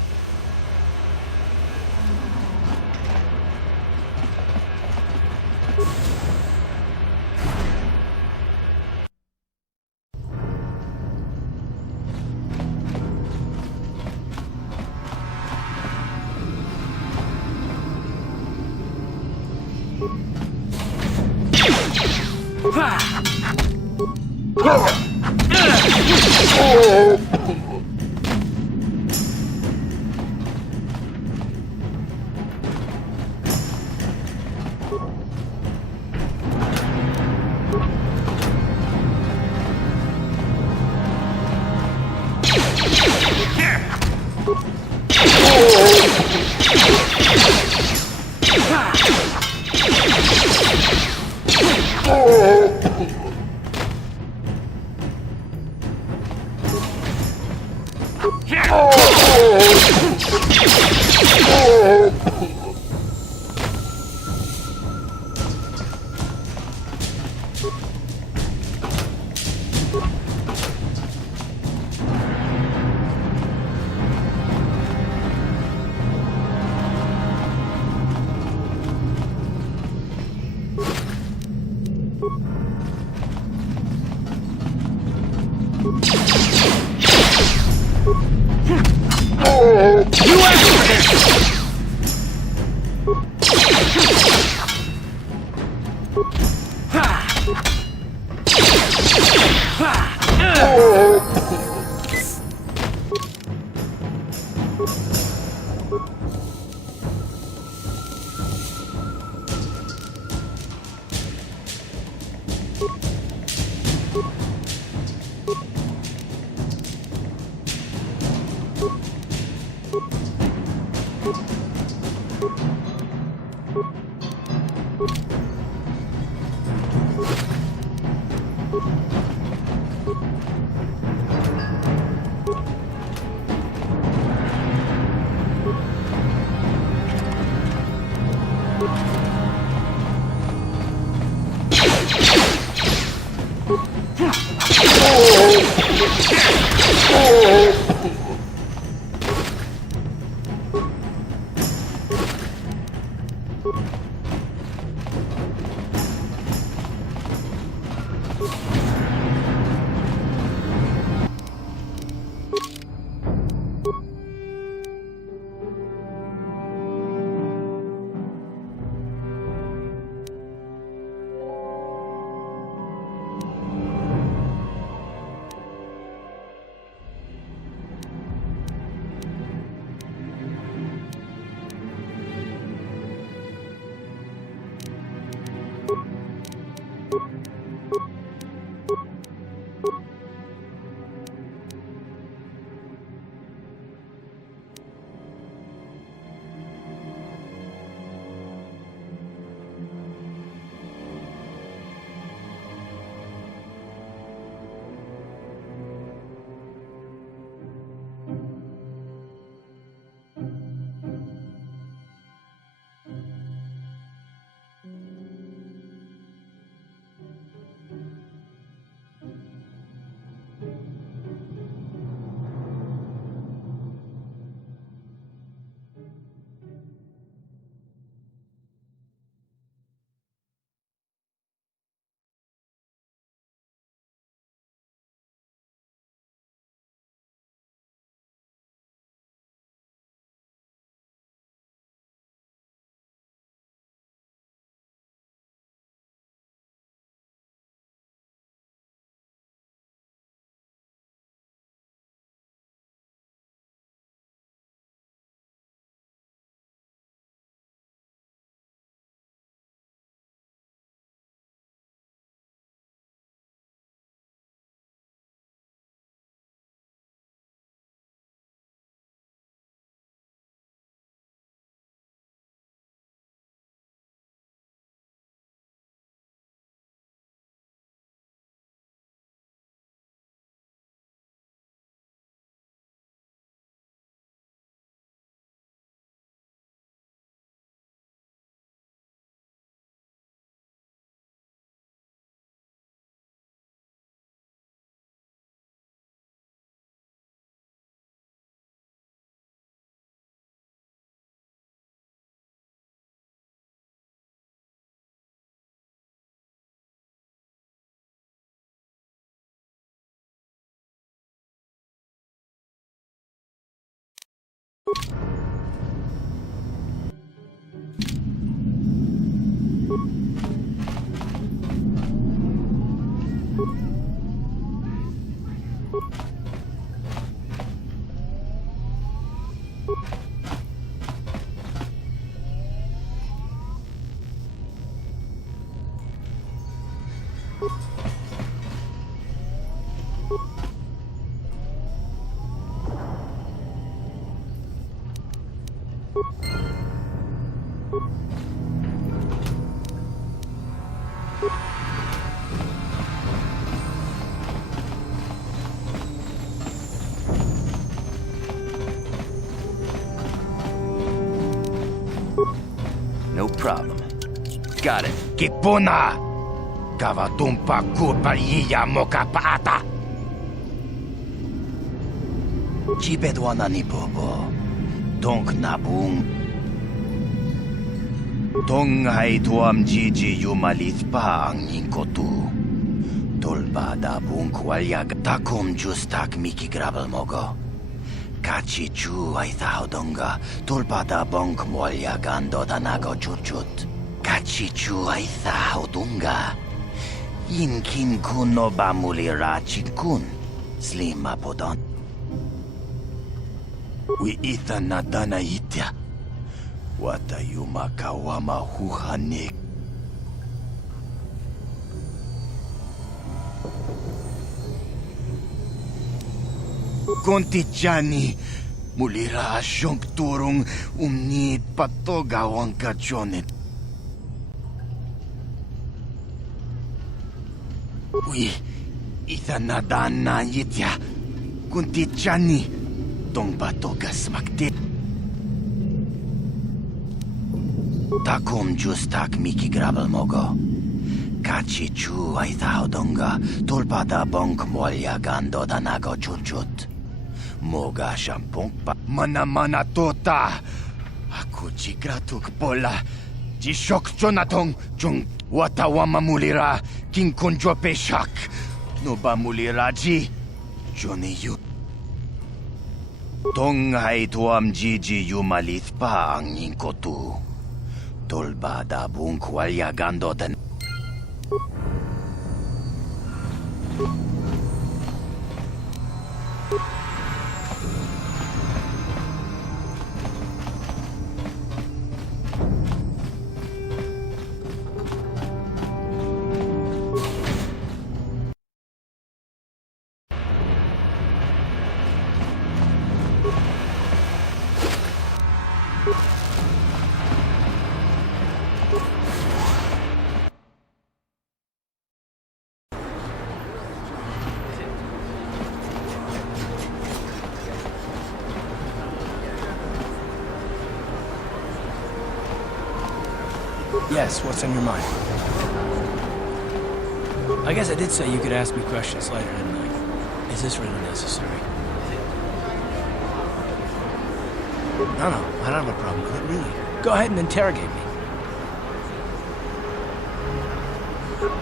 No problem. Got it. Kipuna! Kavatumpa kupaliya mokapaata! Chibedwana ni bobo. Donk nabung. Tonghai tuam jiji yumalit pa ang inkotu. Tolbada bung walyag takum justak miki grabel mogo. Kachi chu ay thaudonga. Tolbada bong walyagando danago chuchut. Kachi chu ay thaudunga. Yinkin kuno bamulira chinkun. Slima podon. Wi ita nadana itya. Watayuma kawama huhanik. Kontichani, mulira asyong turong umnit patogawang kachonet. Wi ita nadana itya. Kontichani, tong batogas magtit. Takum justak miki grabel mogo. Kachi chu ay thaudonga. Tulpada bonk molya gando danago chuchut. Moga shampong pa. Mana tota. Aku jigratuk bola. Jishok jonatong. Jung watawama mulira. King kunjo peshak. No ba mulira ji. Johnny yu. Tong hai tuam jiji yumalit pa ang inkotu. Tolbada bung walyagando den. Yes, what's on your mind? I guess I did say you could ask me questions later, didn't I? Is this really necessary? No, I don't have a problem with it, really. Go ahead and interrogate me.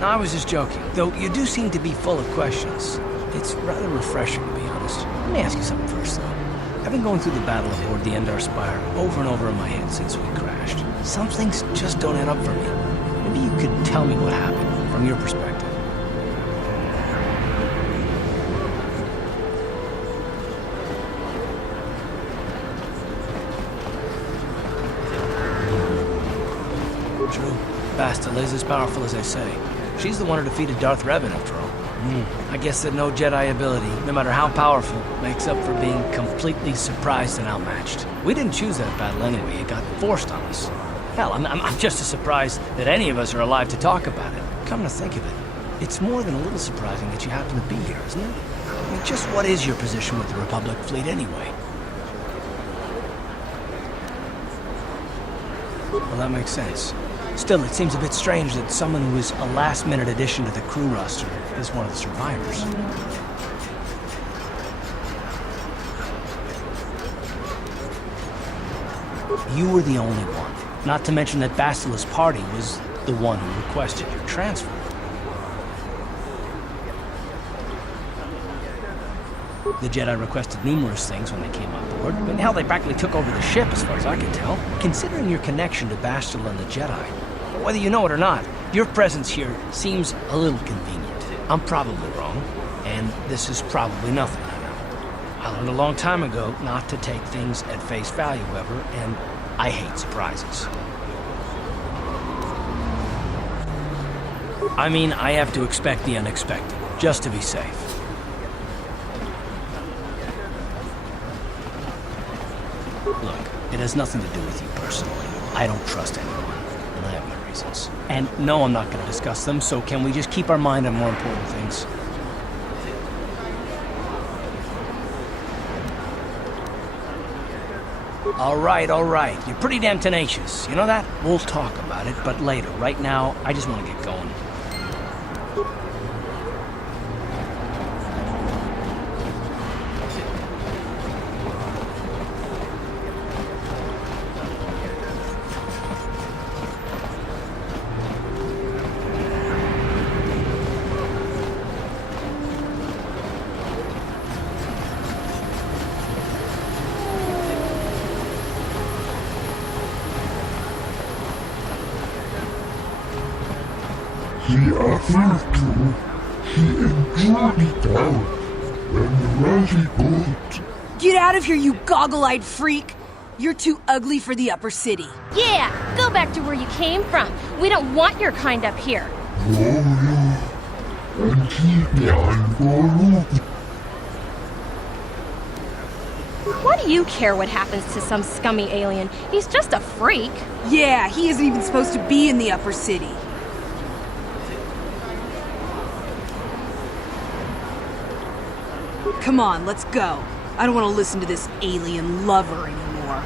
No, I was just joking. Though you do seem to be full of questions. It's rather refreshing, to be honest. Let me ask you something first, though. I've been going through the battle aboard the Endar Spire over and over in my head since we crashed. Some things just don't add up for me. Maybe you could tell me what happened, from your perspective. True. Bastila is as powerful as they say. She's the one who defeated Darth Revan, after all. I guess that no Jedi ability, no matter how powerful, makes up for being completely surprised and outmatched. We didn't choose that battle anyway. It got forced on us. Hell, I'm just as surprised that any of us are alive to talk about it. Come to think of it, it's more than a little surprising that you happen to be here, isn't it? I mean, just what is your position with the Republic fleet anyway? Well, that makes sense. Still, it seems a bit strange that someone who is a last-minute addition to the crew roster is one of the survivors. You were the only one. Not to mention that Bastila's party was the one who requested your transfer. The Jedi requested numerous things when they came on board. I mean, hell, they practically took over the ship, as far as I can tell. Considering your connection to Bastila and the Jedi, whether you know it or not, your presence here seems a little convenient. I'm probably wrong, and this is probably nothing I know. I learned a long time ago not to take things at face value, however, and I hate surprises. I mean, I have to expect the unexpected, just to be safe. Look, it has nothing to do with you personally. I don't trust anyone, and I have my reasons. And no, I'm not going to discuss them, so can we just keep our mind on more important things? All right. You're pretty damn tenacious. You know that? We'll talk about it, but later. Right now, I just want to get going. He offered to. He enjoyed it out. And really good. Get out of here, you goggle-eyed freak! You're too ugly for the upper city. Yeah, go back to where you came from. We don't want your kind up here. And keep behind the Why do you care what happens to some scummy alien? He's just a freak. Yeah, he isn't even supposed to be in the upper city. Come on, let's go. I don't want to listen to this alien lover anymore.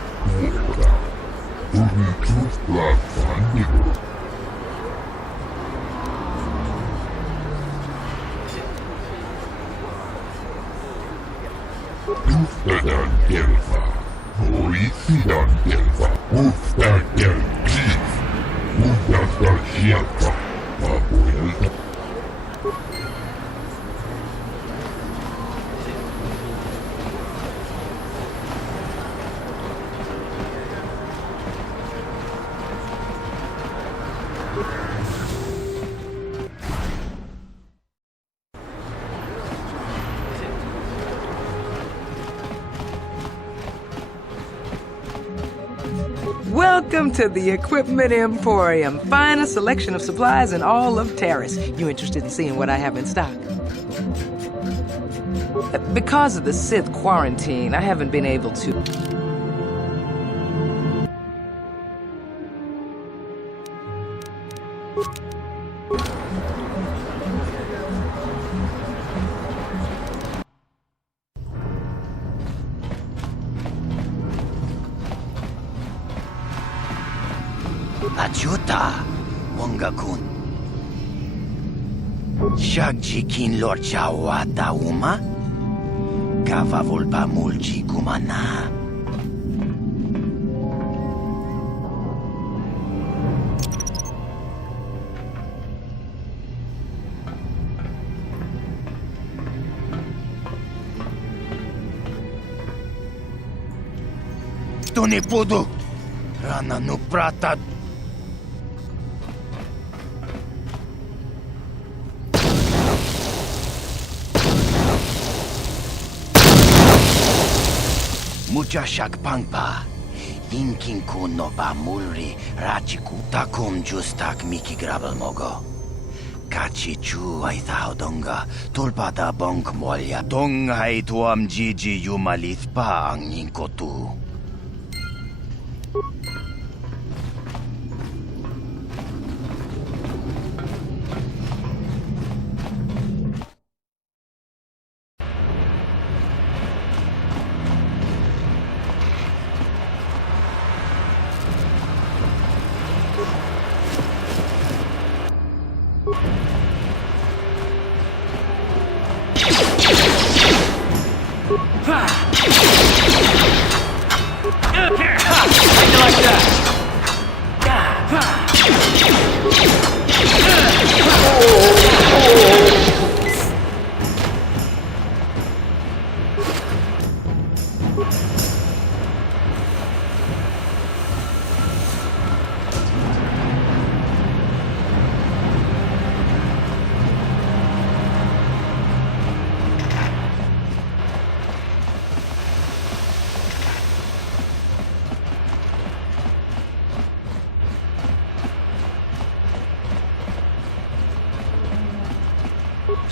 Welcome to the Equipment Emporium. Finest selection of supplies in all of Taris. You interested in seeing what I have in stock? Because of the Sith quarantine, I haven't been able to... Ajuta, Wongakun. Shagjikin lorcha wata uma? Kava volba mulji gumana. Tone podo. Rana no prata. Mucha shakpangpa, inkinku no ba mulri rachiku takum justak miki grabel mogo. Kachi chu ay donga tulpada bonk molya dong ay tuam jiji yumalith pa ang inkotu.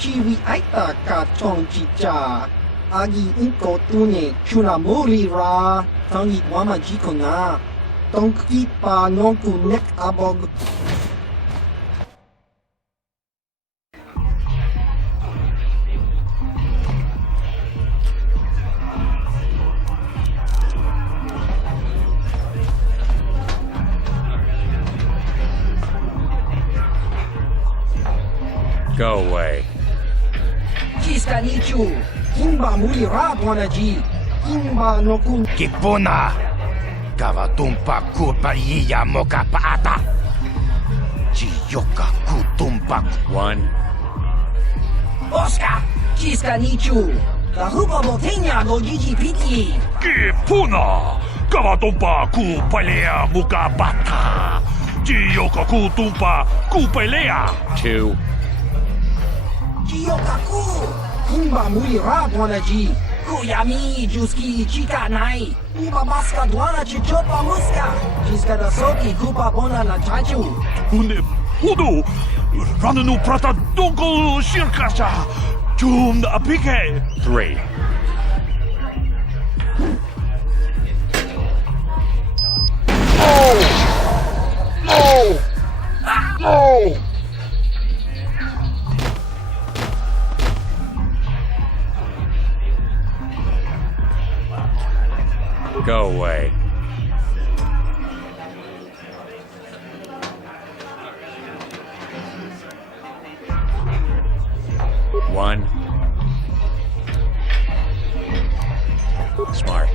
Chiwi aita ka chong chicha. Agi inko tune chuna muri ra. Tangi wama jikona. Tongki pa nonku nek abog. Go away. Kiska nichu. Kimba muri ra bonaji. Kimba nokun. Kipuna! Kavatumpa kupa yiya moka paata! Chiyoka kutumpa. One. Oscar. Kiska nichu. La rupa botenya go gigi piti. Kipuna! Kavatumpa kupalea muka bata! Chiyoka kutumpa kupalea! Two. Kiyokaku. Kimba muri ra bonaji. Kuyami juski chika nai. Uba baska dwana chichopa muska. Chiska da soki kupa bona na chachu. Hudu! Rananu prata donko shirkasha! Jum apike! Three. No! No! Go away. One. Smart.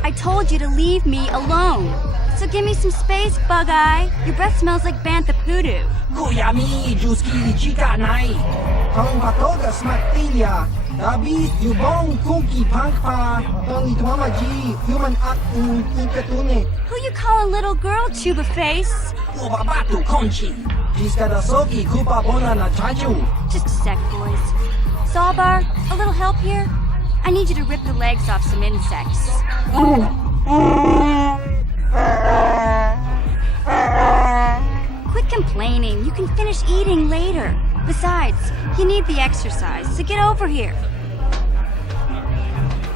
I told you to leave me alone. So give me some space, Bug-Eye. Your breath smells like bantha poodoo. Kuyami juski chika nai. Tong patoga smaktilia. Dabi yubong kunki pangpa. Tongi twamaji human ak unkatune. Who you call a little girl, Chuba Face? Ubabatu konchi. Jiska da soki kupa bona na chachu. Just a sec, boys. Sawbar, a little help here? I need you to rip the legs off some insects. Quit complaining. You can finish eating later. Besides, you need the exercise, so get over here.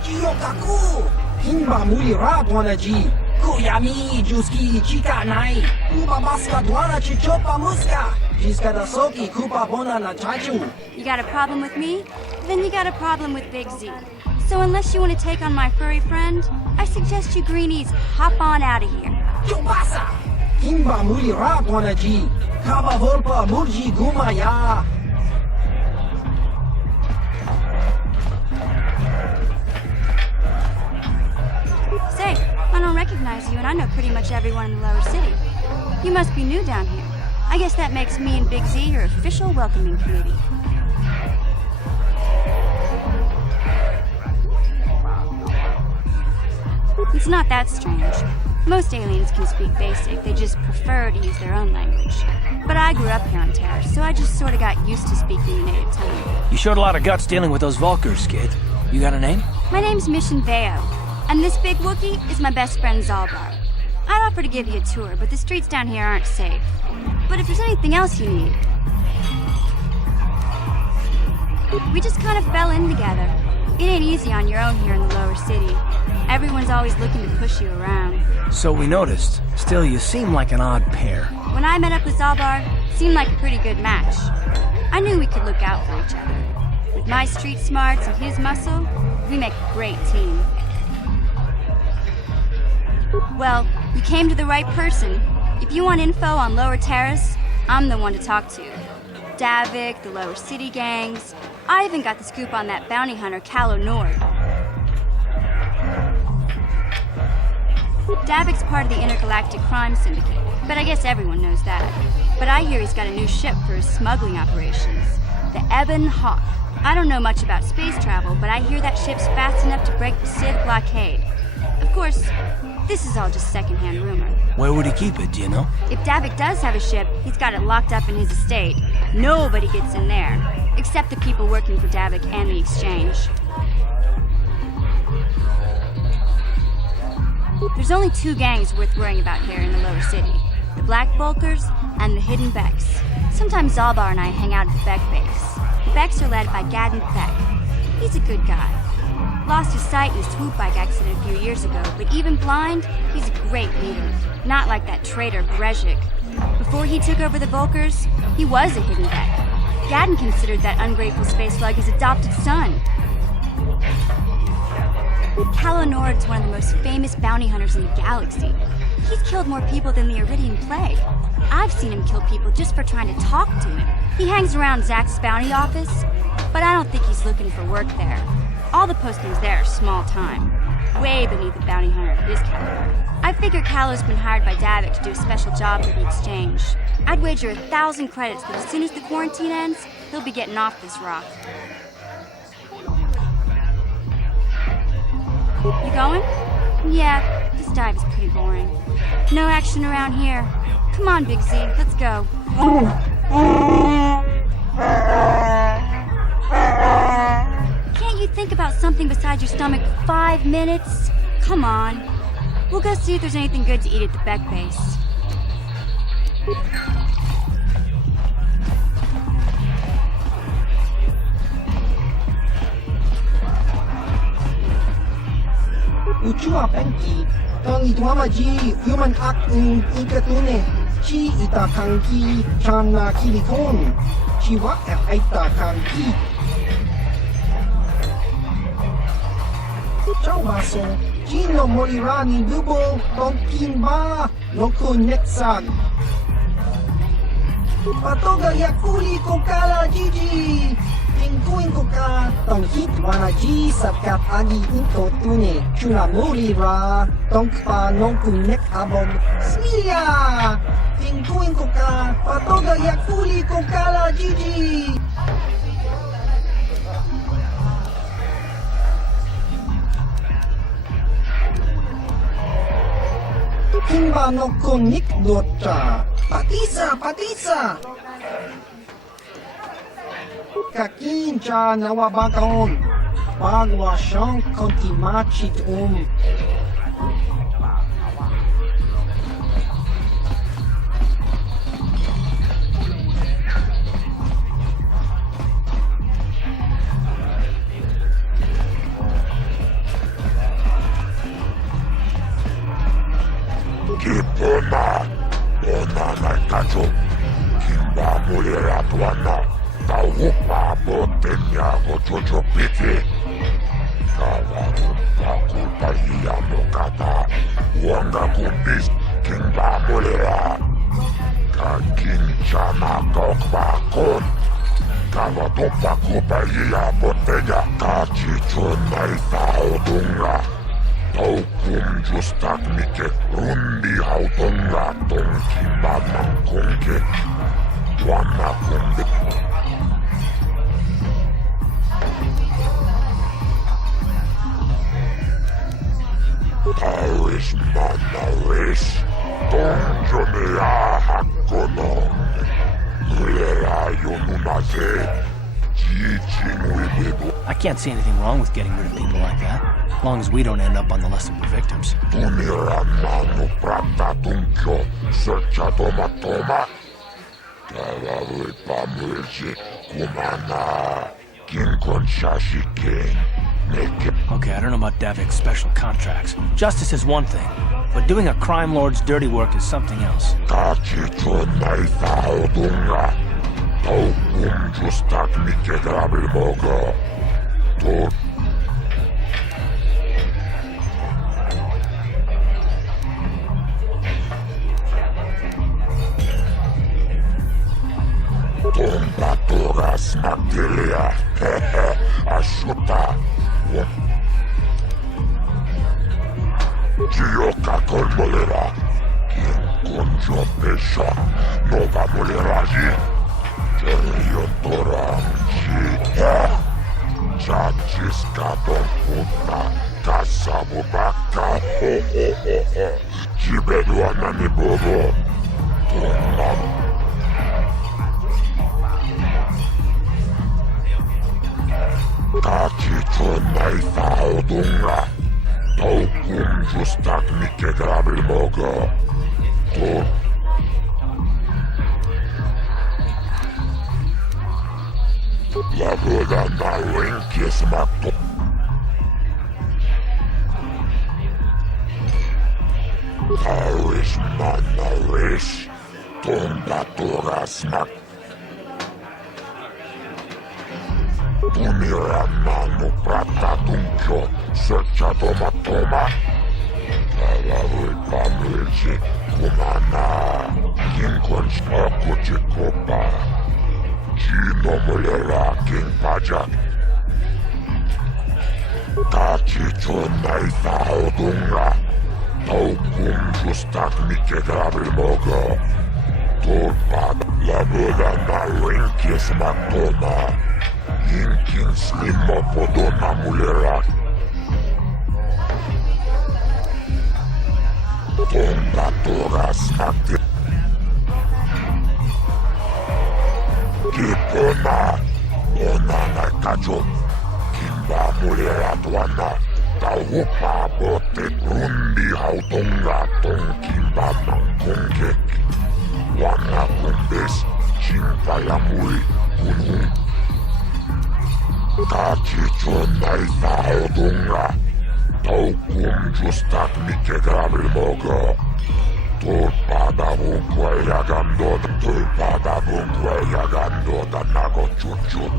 Kiyokaku. Kimba muri ra bonaji. Kuyami juski chika nai. Uba baska dwana chichopa muska. Jiska da soki kupa bona na chachu. You got a problem with me? Then you got a problem with Big Z. So unless you want to take on my furry friend, I suggest you greenies hop on out of here. Chubasa! Kimba muri ra bonaji. Kaba volpa murji gumaya. Say, I don't recognize you, and I know pretty much everyone in the lower city. You must be new down here. I guess that makes me and Big Z your official welcoming committee. It's not that strange. Most aliens can speak basic, they just prefer to use their own language. But I grew up here on Taris, so I just sort of got used to speaking the native tongue. You showed a lot of guts dealing with those Vulkars, kid. You got a name? My name's Mission Veo, and this big Wookiee is my best friend Zalbar. I'd offer to give you a tour, but the streets down here aren't safe. But if there's anything else you need... We just kind of fell in together. It ain't easy on your own here in the lower city. Everyone's always looking to push you around. So we noticed. Still, you seem like an odd pair. When I met up with Zalbar, it seemed like a pretty good match. I knew we could look out for each other. With my street smarts and his muscle, we make a great team. Well, you came to the right person. If you want info on Lower Terrace, I'm the one to talk to. Davik, the Lower City gangs. I even got the scoop on that bounty hunter, Calo Nord. Davik's part of the Intergalactic Crime Syndicate, but I guess everyone knows that. But I hear he's got a new ship for his smuggling operations. the Ebon Hawk. I don't know much about space travel, but I hear that ship's fast enough to break the Sith blockade. Of course, this is all just secondhand rumor. Where would he keep it, do you know? If Davik does have a ship, he's got it locked up in his estate. Nobody gets in there, except the people working for Davik and the Exchange. There's only two gangs worth worrying about here in the lower city. The Black Bulkers and the Hidden Becks. Sometimes Zalbar and I hang out at the Beck base. The Becks are led by Gadden Beck. He's a good guy. Lost his sight in a swoop bike accident a few years ago, but even blind, he's a great leader. Not like that traitor Brezhik. Before he took over the Bulkers, he was a Hidden Beck. Gadden considered that ungrateful space slug his adopted son. Calo Nord's one of the most famous bounty hunters in the galaxy. He's killed more people than the Iridian Plague. I've seen him kill people just for trying to talk to him. He hangs around Zach's bounty office, but I don't think he's looking for work there. All the postings there are small time, way beneath a bounty hunter of his caliber. I figure Calo's been hired by Davik to do a special job for the Exchange. I'd wager 1,000 credits that as soon as the quarantine ends, he'll be getting off this rock. You going? Yeah, this dive is pretty boring. No action around here. Come on, Big Z, let's go. Can't you think about something besides your stomach for 5 minutes? Come on. We'll go see if there's anything good to eat at the Beck base. Uchua penki, tang ituamaji, human act in ikatune, chi ita kanki, chana kilikon, chiwa aita kanki. Ciao baso, chino morirani dubo, tonkin ba, loku netsag. Patoga yakuli kokala jiji. Tingkuin ko ka, tong hit wanaji sakat agi into tune, chuna muri ra, tong pa nong kunek abog, smilia! Tingkuin ko ka, patoga yakuli ko kala jiji! Kimba no kunik dota, patisa, patisa! Kakincha nawabakon, bagwa siyang kontimachit Kipona, ona naikacho, kimba mulera tuana. Taupa botenya gochocho piti. Kawaru pakupa hiya mokata. Wanga kumbis kimba mulera. Kakin chama kokbakon. Kawatopa kupa hiya botenya. Kachicho naita odunga. Taukum justak mike rundi hautonga. Tong kimba mangkongke. Wana kumbi. Taris manaris, tonjomea hakonon, mulera yonunase, jichinwibibu. I can't see anything wrong with getting rid of people like that, as long as we don't end up on the list of the victims. Tunira manu prata tunkyo, searcha toma. Kawawui pamulji, kumana, kinkon shashikin. Okay, I don't know about Davik's special contracts. Justice is one thing, but doing a crime lord's dirty work is something else. Tombatoras Magdelia, Ashuta. Gioca col molera, quien conjo pesha, no va moleraji, Tora 자지스카동 puta kasamu baka 집에도 왔나니 보고 돈나무 같이 존나 이사오동라 더욱 굶주스탁 니께 그랍을 먹어 돈 Labuda na winkies makto. Taris manaris. Tonda turas mak. Tumira manu prata tunkyo. Searcha toma. Talavui pamilji. Kumana. Kinkonch akuchi kopa. Chino mulera king pajak. Taki 존나 이사오동라. 더욱 굶주스탁 니께 그랍을 먹어. 돌바다 라보다 나 윙키스 막도나. 인킨 슬림머포도나 물레라. 돈바토라 스막들. 기쁘나 오나나 가족 김바 물레라 도안나 다우파 보테 군디 하우동라 동김바 망공객 왕나 군베스 징파야 무이 군웅 같이 존나 이사 하우동라 더욱 굶주스탁 니께 그랍을 먹어 돌바다본 구해야간도다 돌바다본 구해야간도다 나고 쭈쭈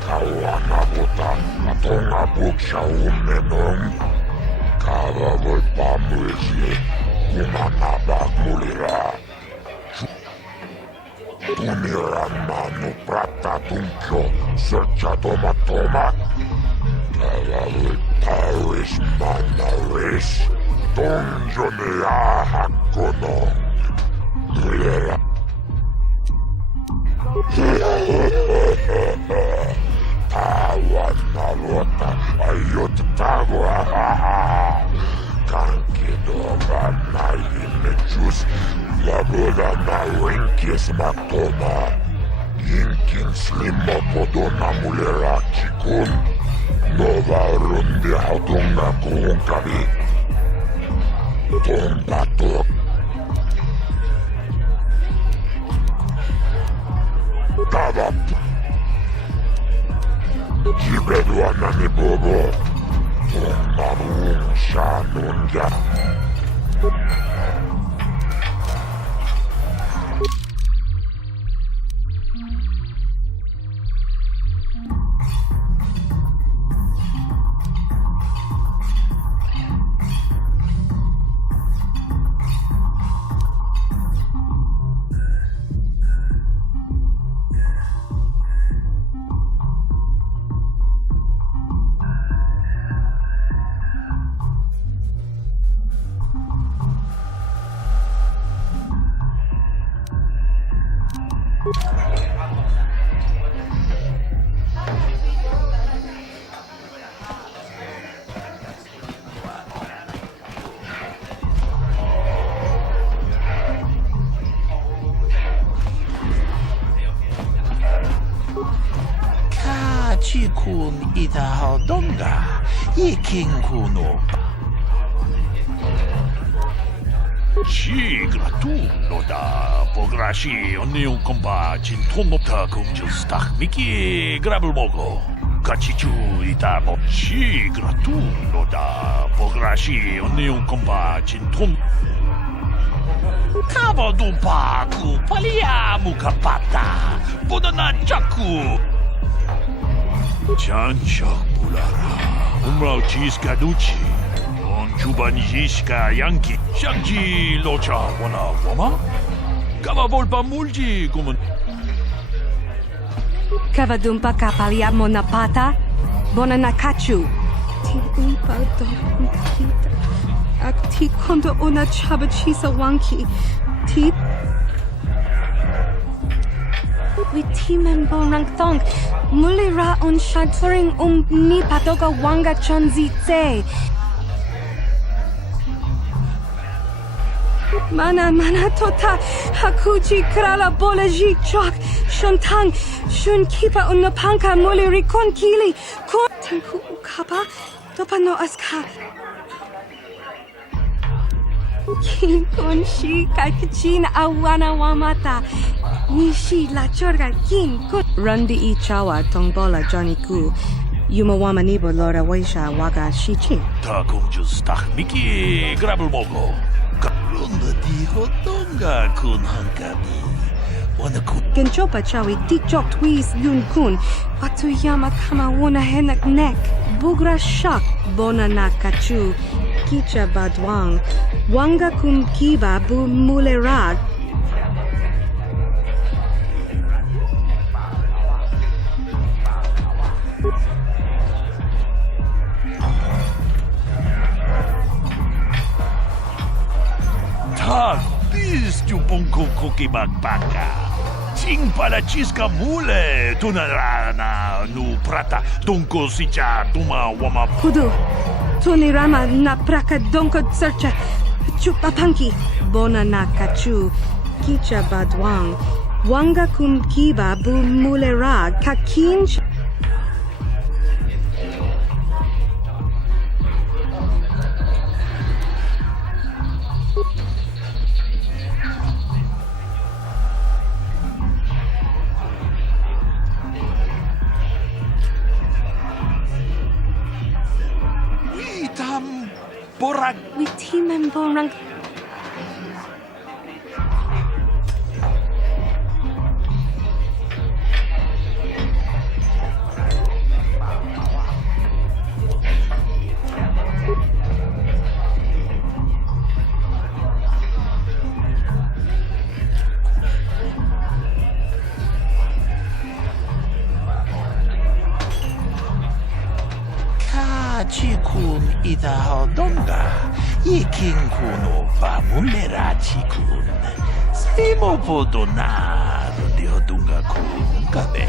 가와나보다 동아북샤 운내놈 가봐볼 밤물지 구마나박 물이라 두미란 마누 프라타 둥켜 설차 도마토마 가봐볼 타리스 마나리스 동전을 아하코노 늘려라 다 왔나보다 아이오트 타고 하하하 강기도 만나 힘내 주스 라보다 나 윙키스 막도마 인킨 슬림머포도 나물레라 치군 노바 룬디 하동나 공까비 돈바토 따밥 집에도 왔나니 보고 돈나무 샤논자 Chikun idahodonga ikinkuno Chigratulloda pograshi onniun komba chintonopta kumjustak miki grabulmogo Kachichu itamo Chigratulloda pograshi onniun komba chinton Kavadupaku paliamu kapata Bodana chaku Chanchak Bulara, Umrao Chiskaduchi, On Chubanjiska Yankee, Shangji Locha Wana Wama, Kavavolpa Mulji Kumun Kavadumpa kapalia monapata, bonanakachu. Ti umpa do umpita. Akti kondo ona chabachisa wanki. Ti Witimembo rangthong. Mulira on shaturing ni patoka wanga chonzitse. Mana tota hakuchi krala boleji chok shontang shun kipa unapanka muliri kon kili kon tanku ukapa topano aska. Kin kon shi kakichin awana wamata. Nishi la chorga kin kon. Rundi I chawa tongbola Johnny Ku. Yumawama nibo lora waisha waga shichi. Ta kumjus tak miki grabel mogo. Runda di hotonga kun hankami. Wana kun. Genchopa chawi tikchok twis yun kun. Watuyama kama wona henak nek. Bugra shak bona na kachu. Kicha badwang. Wanga kum kiba bu mulerag. Tak, bis tu bunko koki magbaka. Sing pala chiska mule tunarana nu prata donko sicha tuma wama. Kudu. Tunirama na praka donko searcha. Chupapanki. Bona na kachu. Kicha badwang. Wanga kum kiba bu mulerag. Kakin. Borak. Witimembo rang. Chikun ida hodonga, yikin kuno pamulera chikun. Simo podonar de hodunga kun kabe.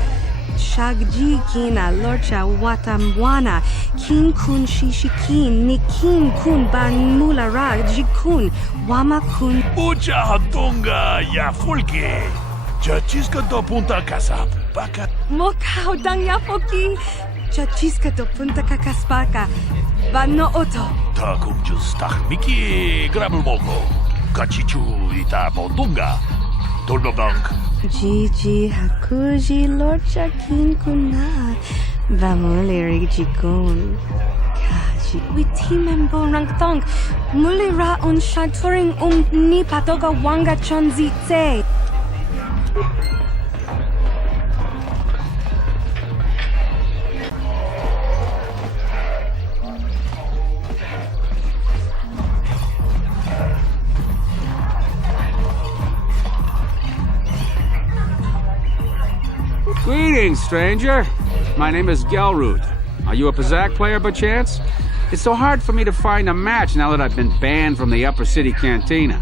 Shagji kina lorcha watamwana. Kin kun shishikin. Nikin kun ban mularag jikun. Wama kun. Ucha hodonga ya fulke. Chachiska do punta kasap. Baka. Moka hodang ya foki. Chachiska to punta kakaspaka. Vano oto. Ta kumjus tak miki grabel mogo. Kachichu ita bodunga. Tolbabank. Gigi hakuji lorcha kin kuna. Vamuleri jikun. Kaji witimembo rangthong. Mulira on shaturing ni patoga wanga chonzitse. Greetings, stranger. My name is Gelroot. Are you a Pazak player by chance? It's so hard for me to find a match now that I've been banned from the Upper City Cantina.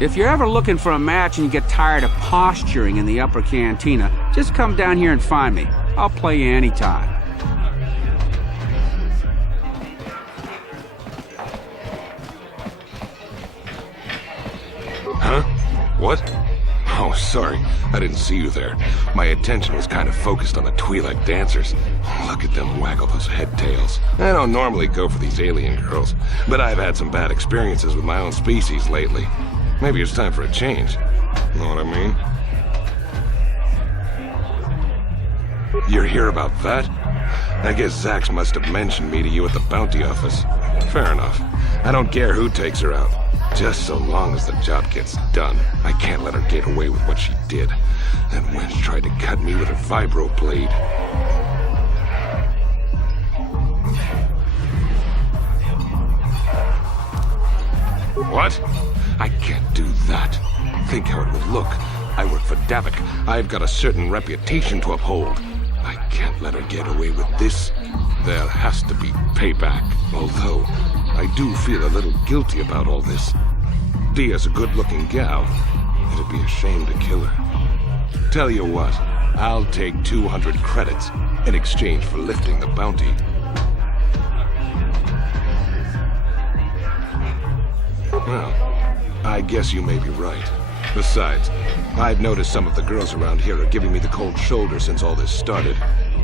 If you're ever looking for a match and you get tired of posturing in the Upper Cantina, just come down here and find me. I'll play you anytime. Huh? What? Oh, sorry. I didn't see you there. My attention was kind of focused on the Twi'lek dancers. Look at them waggle those head tails. I don't normally go for these alien girls, but I've had some bad experiences with my own species lately. Maybe it's time for a change. Know what I mean? You're here about that? I guess Zax must have mentioned me to you at the bounty office. Fair enough. I don't care who takes her out. Just so long as the job gets done. I can't let her get away with what she did. That wench tried to cut me with her vibro blade. What? I can't do that. Think how it would look. I work for Davik. I've got a certain reputation to uphold. I can't let her get away with this. There has to be payback. Although, I do feel a little guilty about all this. Dia's a good-looking gal. It'd be a shame to kill her. Tell you what, I'll take 200 credits in exchange for lifting the bounty. Well, I guess you may be right. Besides, I've noticed some of the girls around here are giving me the cold shoulder since all this started.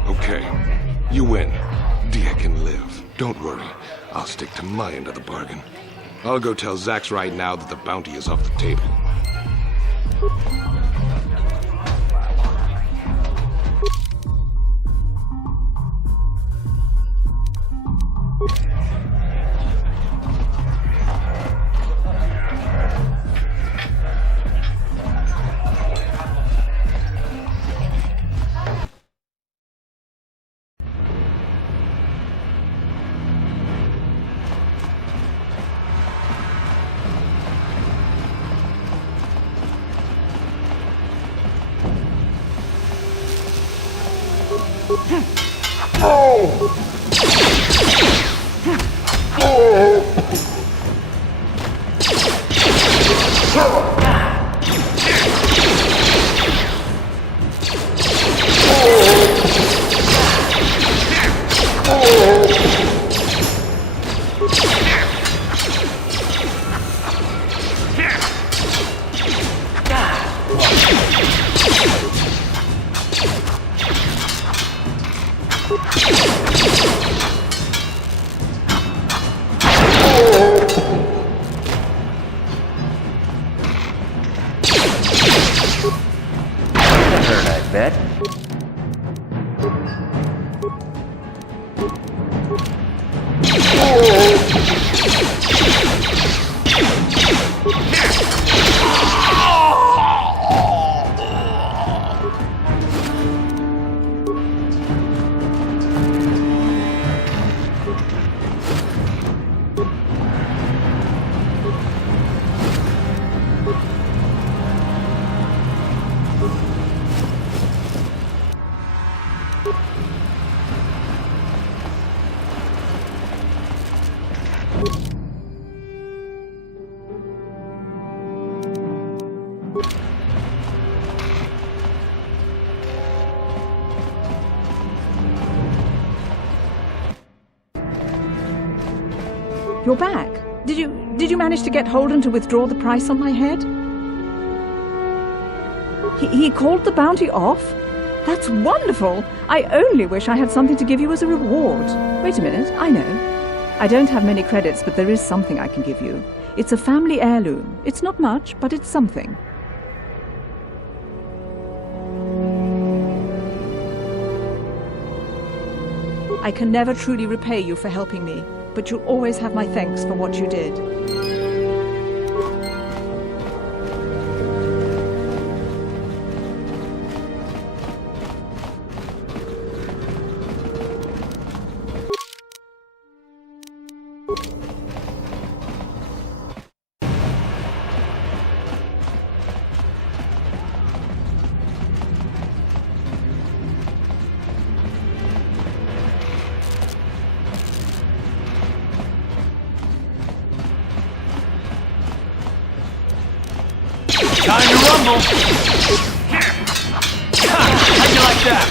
Okay, you win. Dia can live. Don't worry. I'll stick to my end of the bargain. I'll go tell Zax right now that the bounty is off the table. You're back. Did you manage to get Holden to withdraw the price on my head? He called the bounty off? That's wonderful! I only wish I had something to give you as a reward. Wait a minute, I know. I don't have many credits, but there is something I can give you. It's a family heirloom. It's not much, but it's something. I can never truly repay you for helping me, but you'll always have my thanks for what you did. Time to rumble! How'd you like that?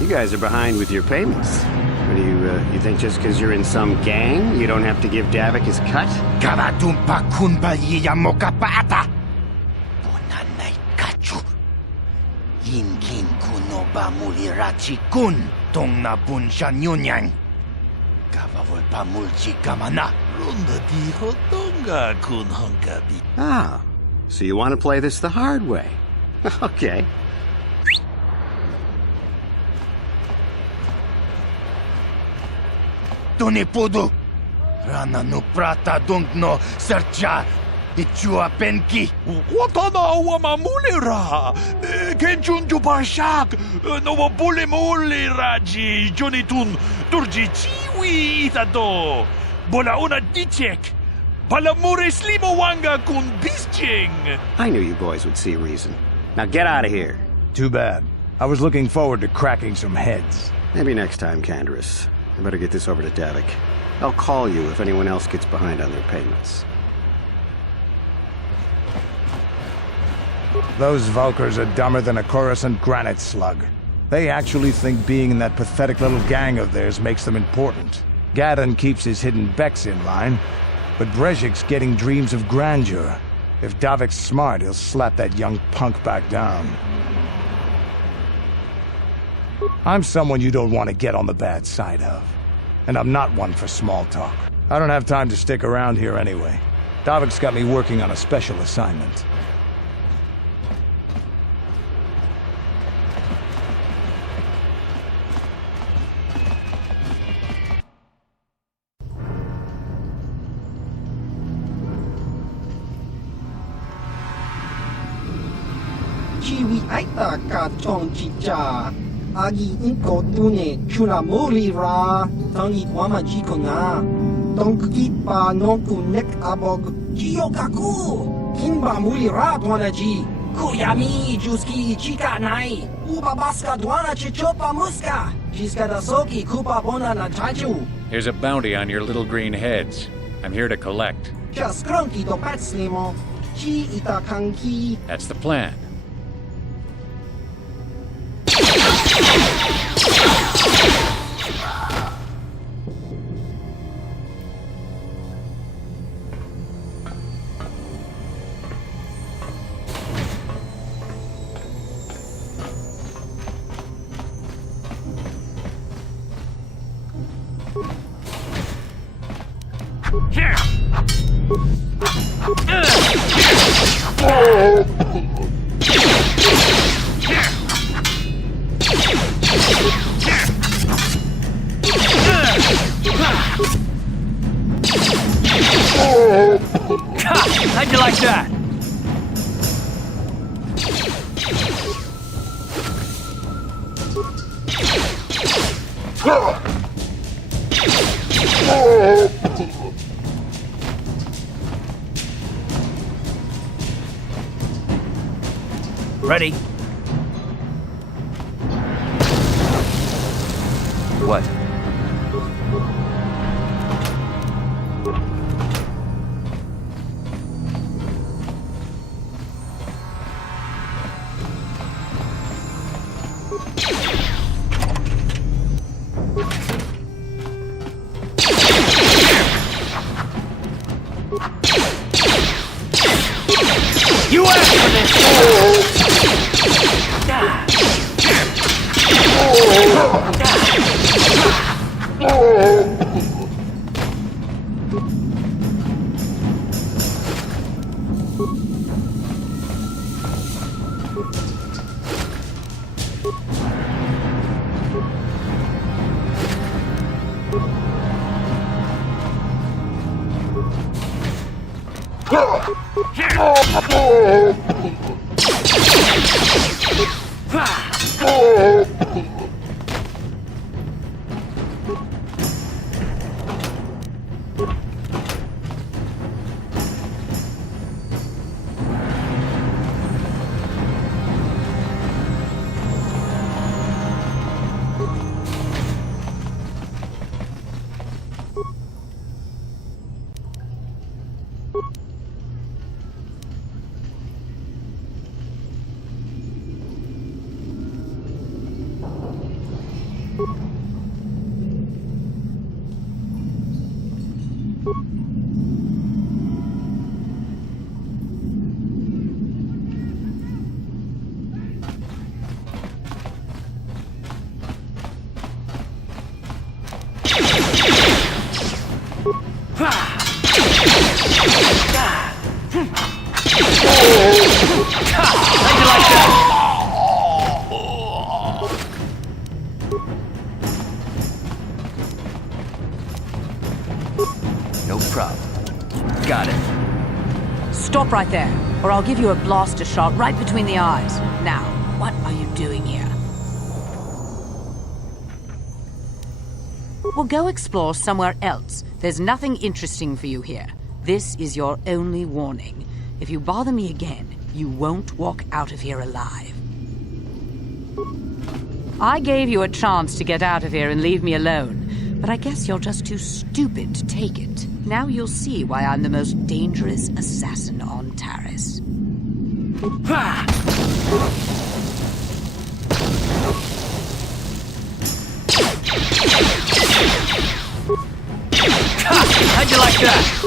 You guys are behind with your payments. What do you think just because you're in some gang, you don't have to give Davik his cut? Karadumpa kunbalyiya mokapaata! Bonanay kachu! Yinkin kuno ba mulirachi kun tong na bunsha nyunyang! Kavavol pa mulchi kamana! Runda dijo tonga kun hunkabi. Ah, so you want to play this the hard way? Okay. Tunipudu! Rana no prata dungno sercha! Ichua penki! Watana wamamulira! Kenchunju parshak! No bulimuli raji junitun durji chiwi itado! Bola una dichek! Palamures limawanga kun bisjing! I knew you boys would see reason. Now get out of here. Too bad. I was looking forward to cracking some heads. Maybe next time, Canderous. I better get this over to Davik. I'll call you if anyone else gets behind on their payments. Those Vulkars are dumber than a Coruscant granite slug. They actually think being in that pathetic little gang of theirs makes them important. Gadon keeps his hidden Becks in line, but Brezhik's getting dreams of grandeur. If Davik's smart, he'll slap that young punk back down. I'm someone you don't want to get on the bad side of. And I'm not one for small talk. I don't have time to stick around here anyway. Davik's got me working on a special assignment. Chiwi aita ka chong chicha. Agi inko tune chuna muri ra. Tangi wama jiko na. Donk ipa nonku nek abog. Jiyokaku. Kimba muri ra dwanaji. Kuyami juski chika nai. Uba baska dwana chichopa muska. Jiska da soki kupa bona na chaju. Here's a bounty on your little green heads. I'm here to collect. Just cronky do patslimo. Chi ita kanki. That's the plan. How'd you like that? Ready? What? You asked for this! No problem. Got it. Stop right there, or I'll give you a blaster shot right between the eyes. Now, what are you doing here? Well, go explore somewhere else. There's nothing interesting for you here. This is your only warning. If you bother me again, you won't walk out of here alive. I gave you a chance to get out of here and leave me alone, but I guess you're just too stupid to take it. Now you'll see why I'm the most dangerous assassin on Taris. How'd you like that?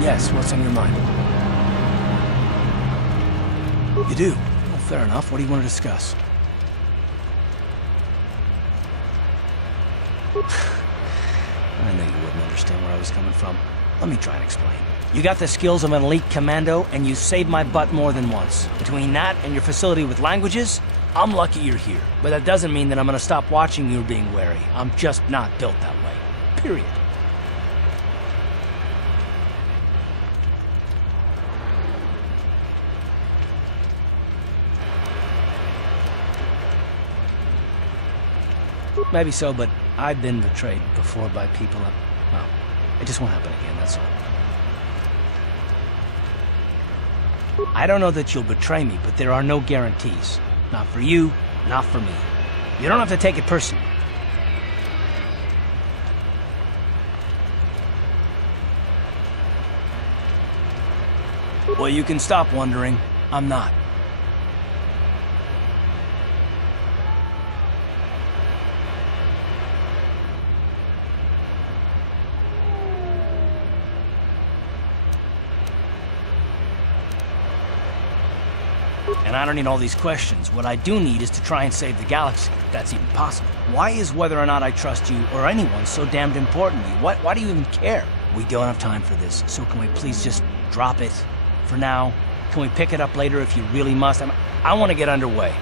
Yes, what's on your mind? You do? Well, fair enough. What do you want to discuss? I knew you wouldn't understand where I was coming from. Let me try and explain. You got the skills of an elite commando, and you saved my butt more than once. Between that and your facility with languages, I'm lucky you're here. But that doesn't mean that I'm gonna stop watching you being wary. I'm just not built that way. Period. Maybe so, but I've been betrayed before by people. Well, it just won't happen again, that's all. I don't know that you'll betray me, but there are no guarantees. Not for you, not for me. You don't have to take it personally. Well, you can stop wondering. I'm not. And I don't need all these questions. What I do need is to try and save the galaxy, if that's even possible. Why is whether or not I trust you or anyone so damned important to you? Why do you even care? We don't have time for this, so can we please just drop it for now? Can we pick it up later if you really must? I want to get underway.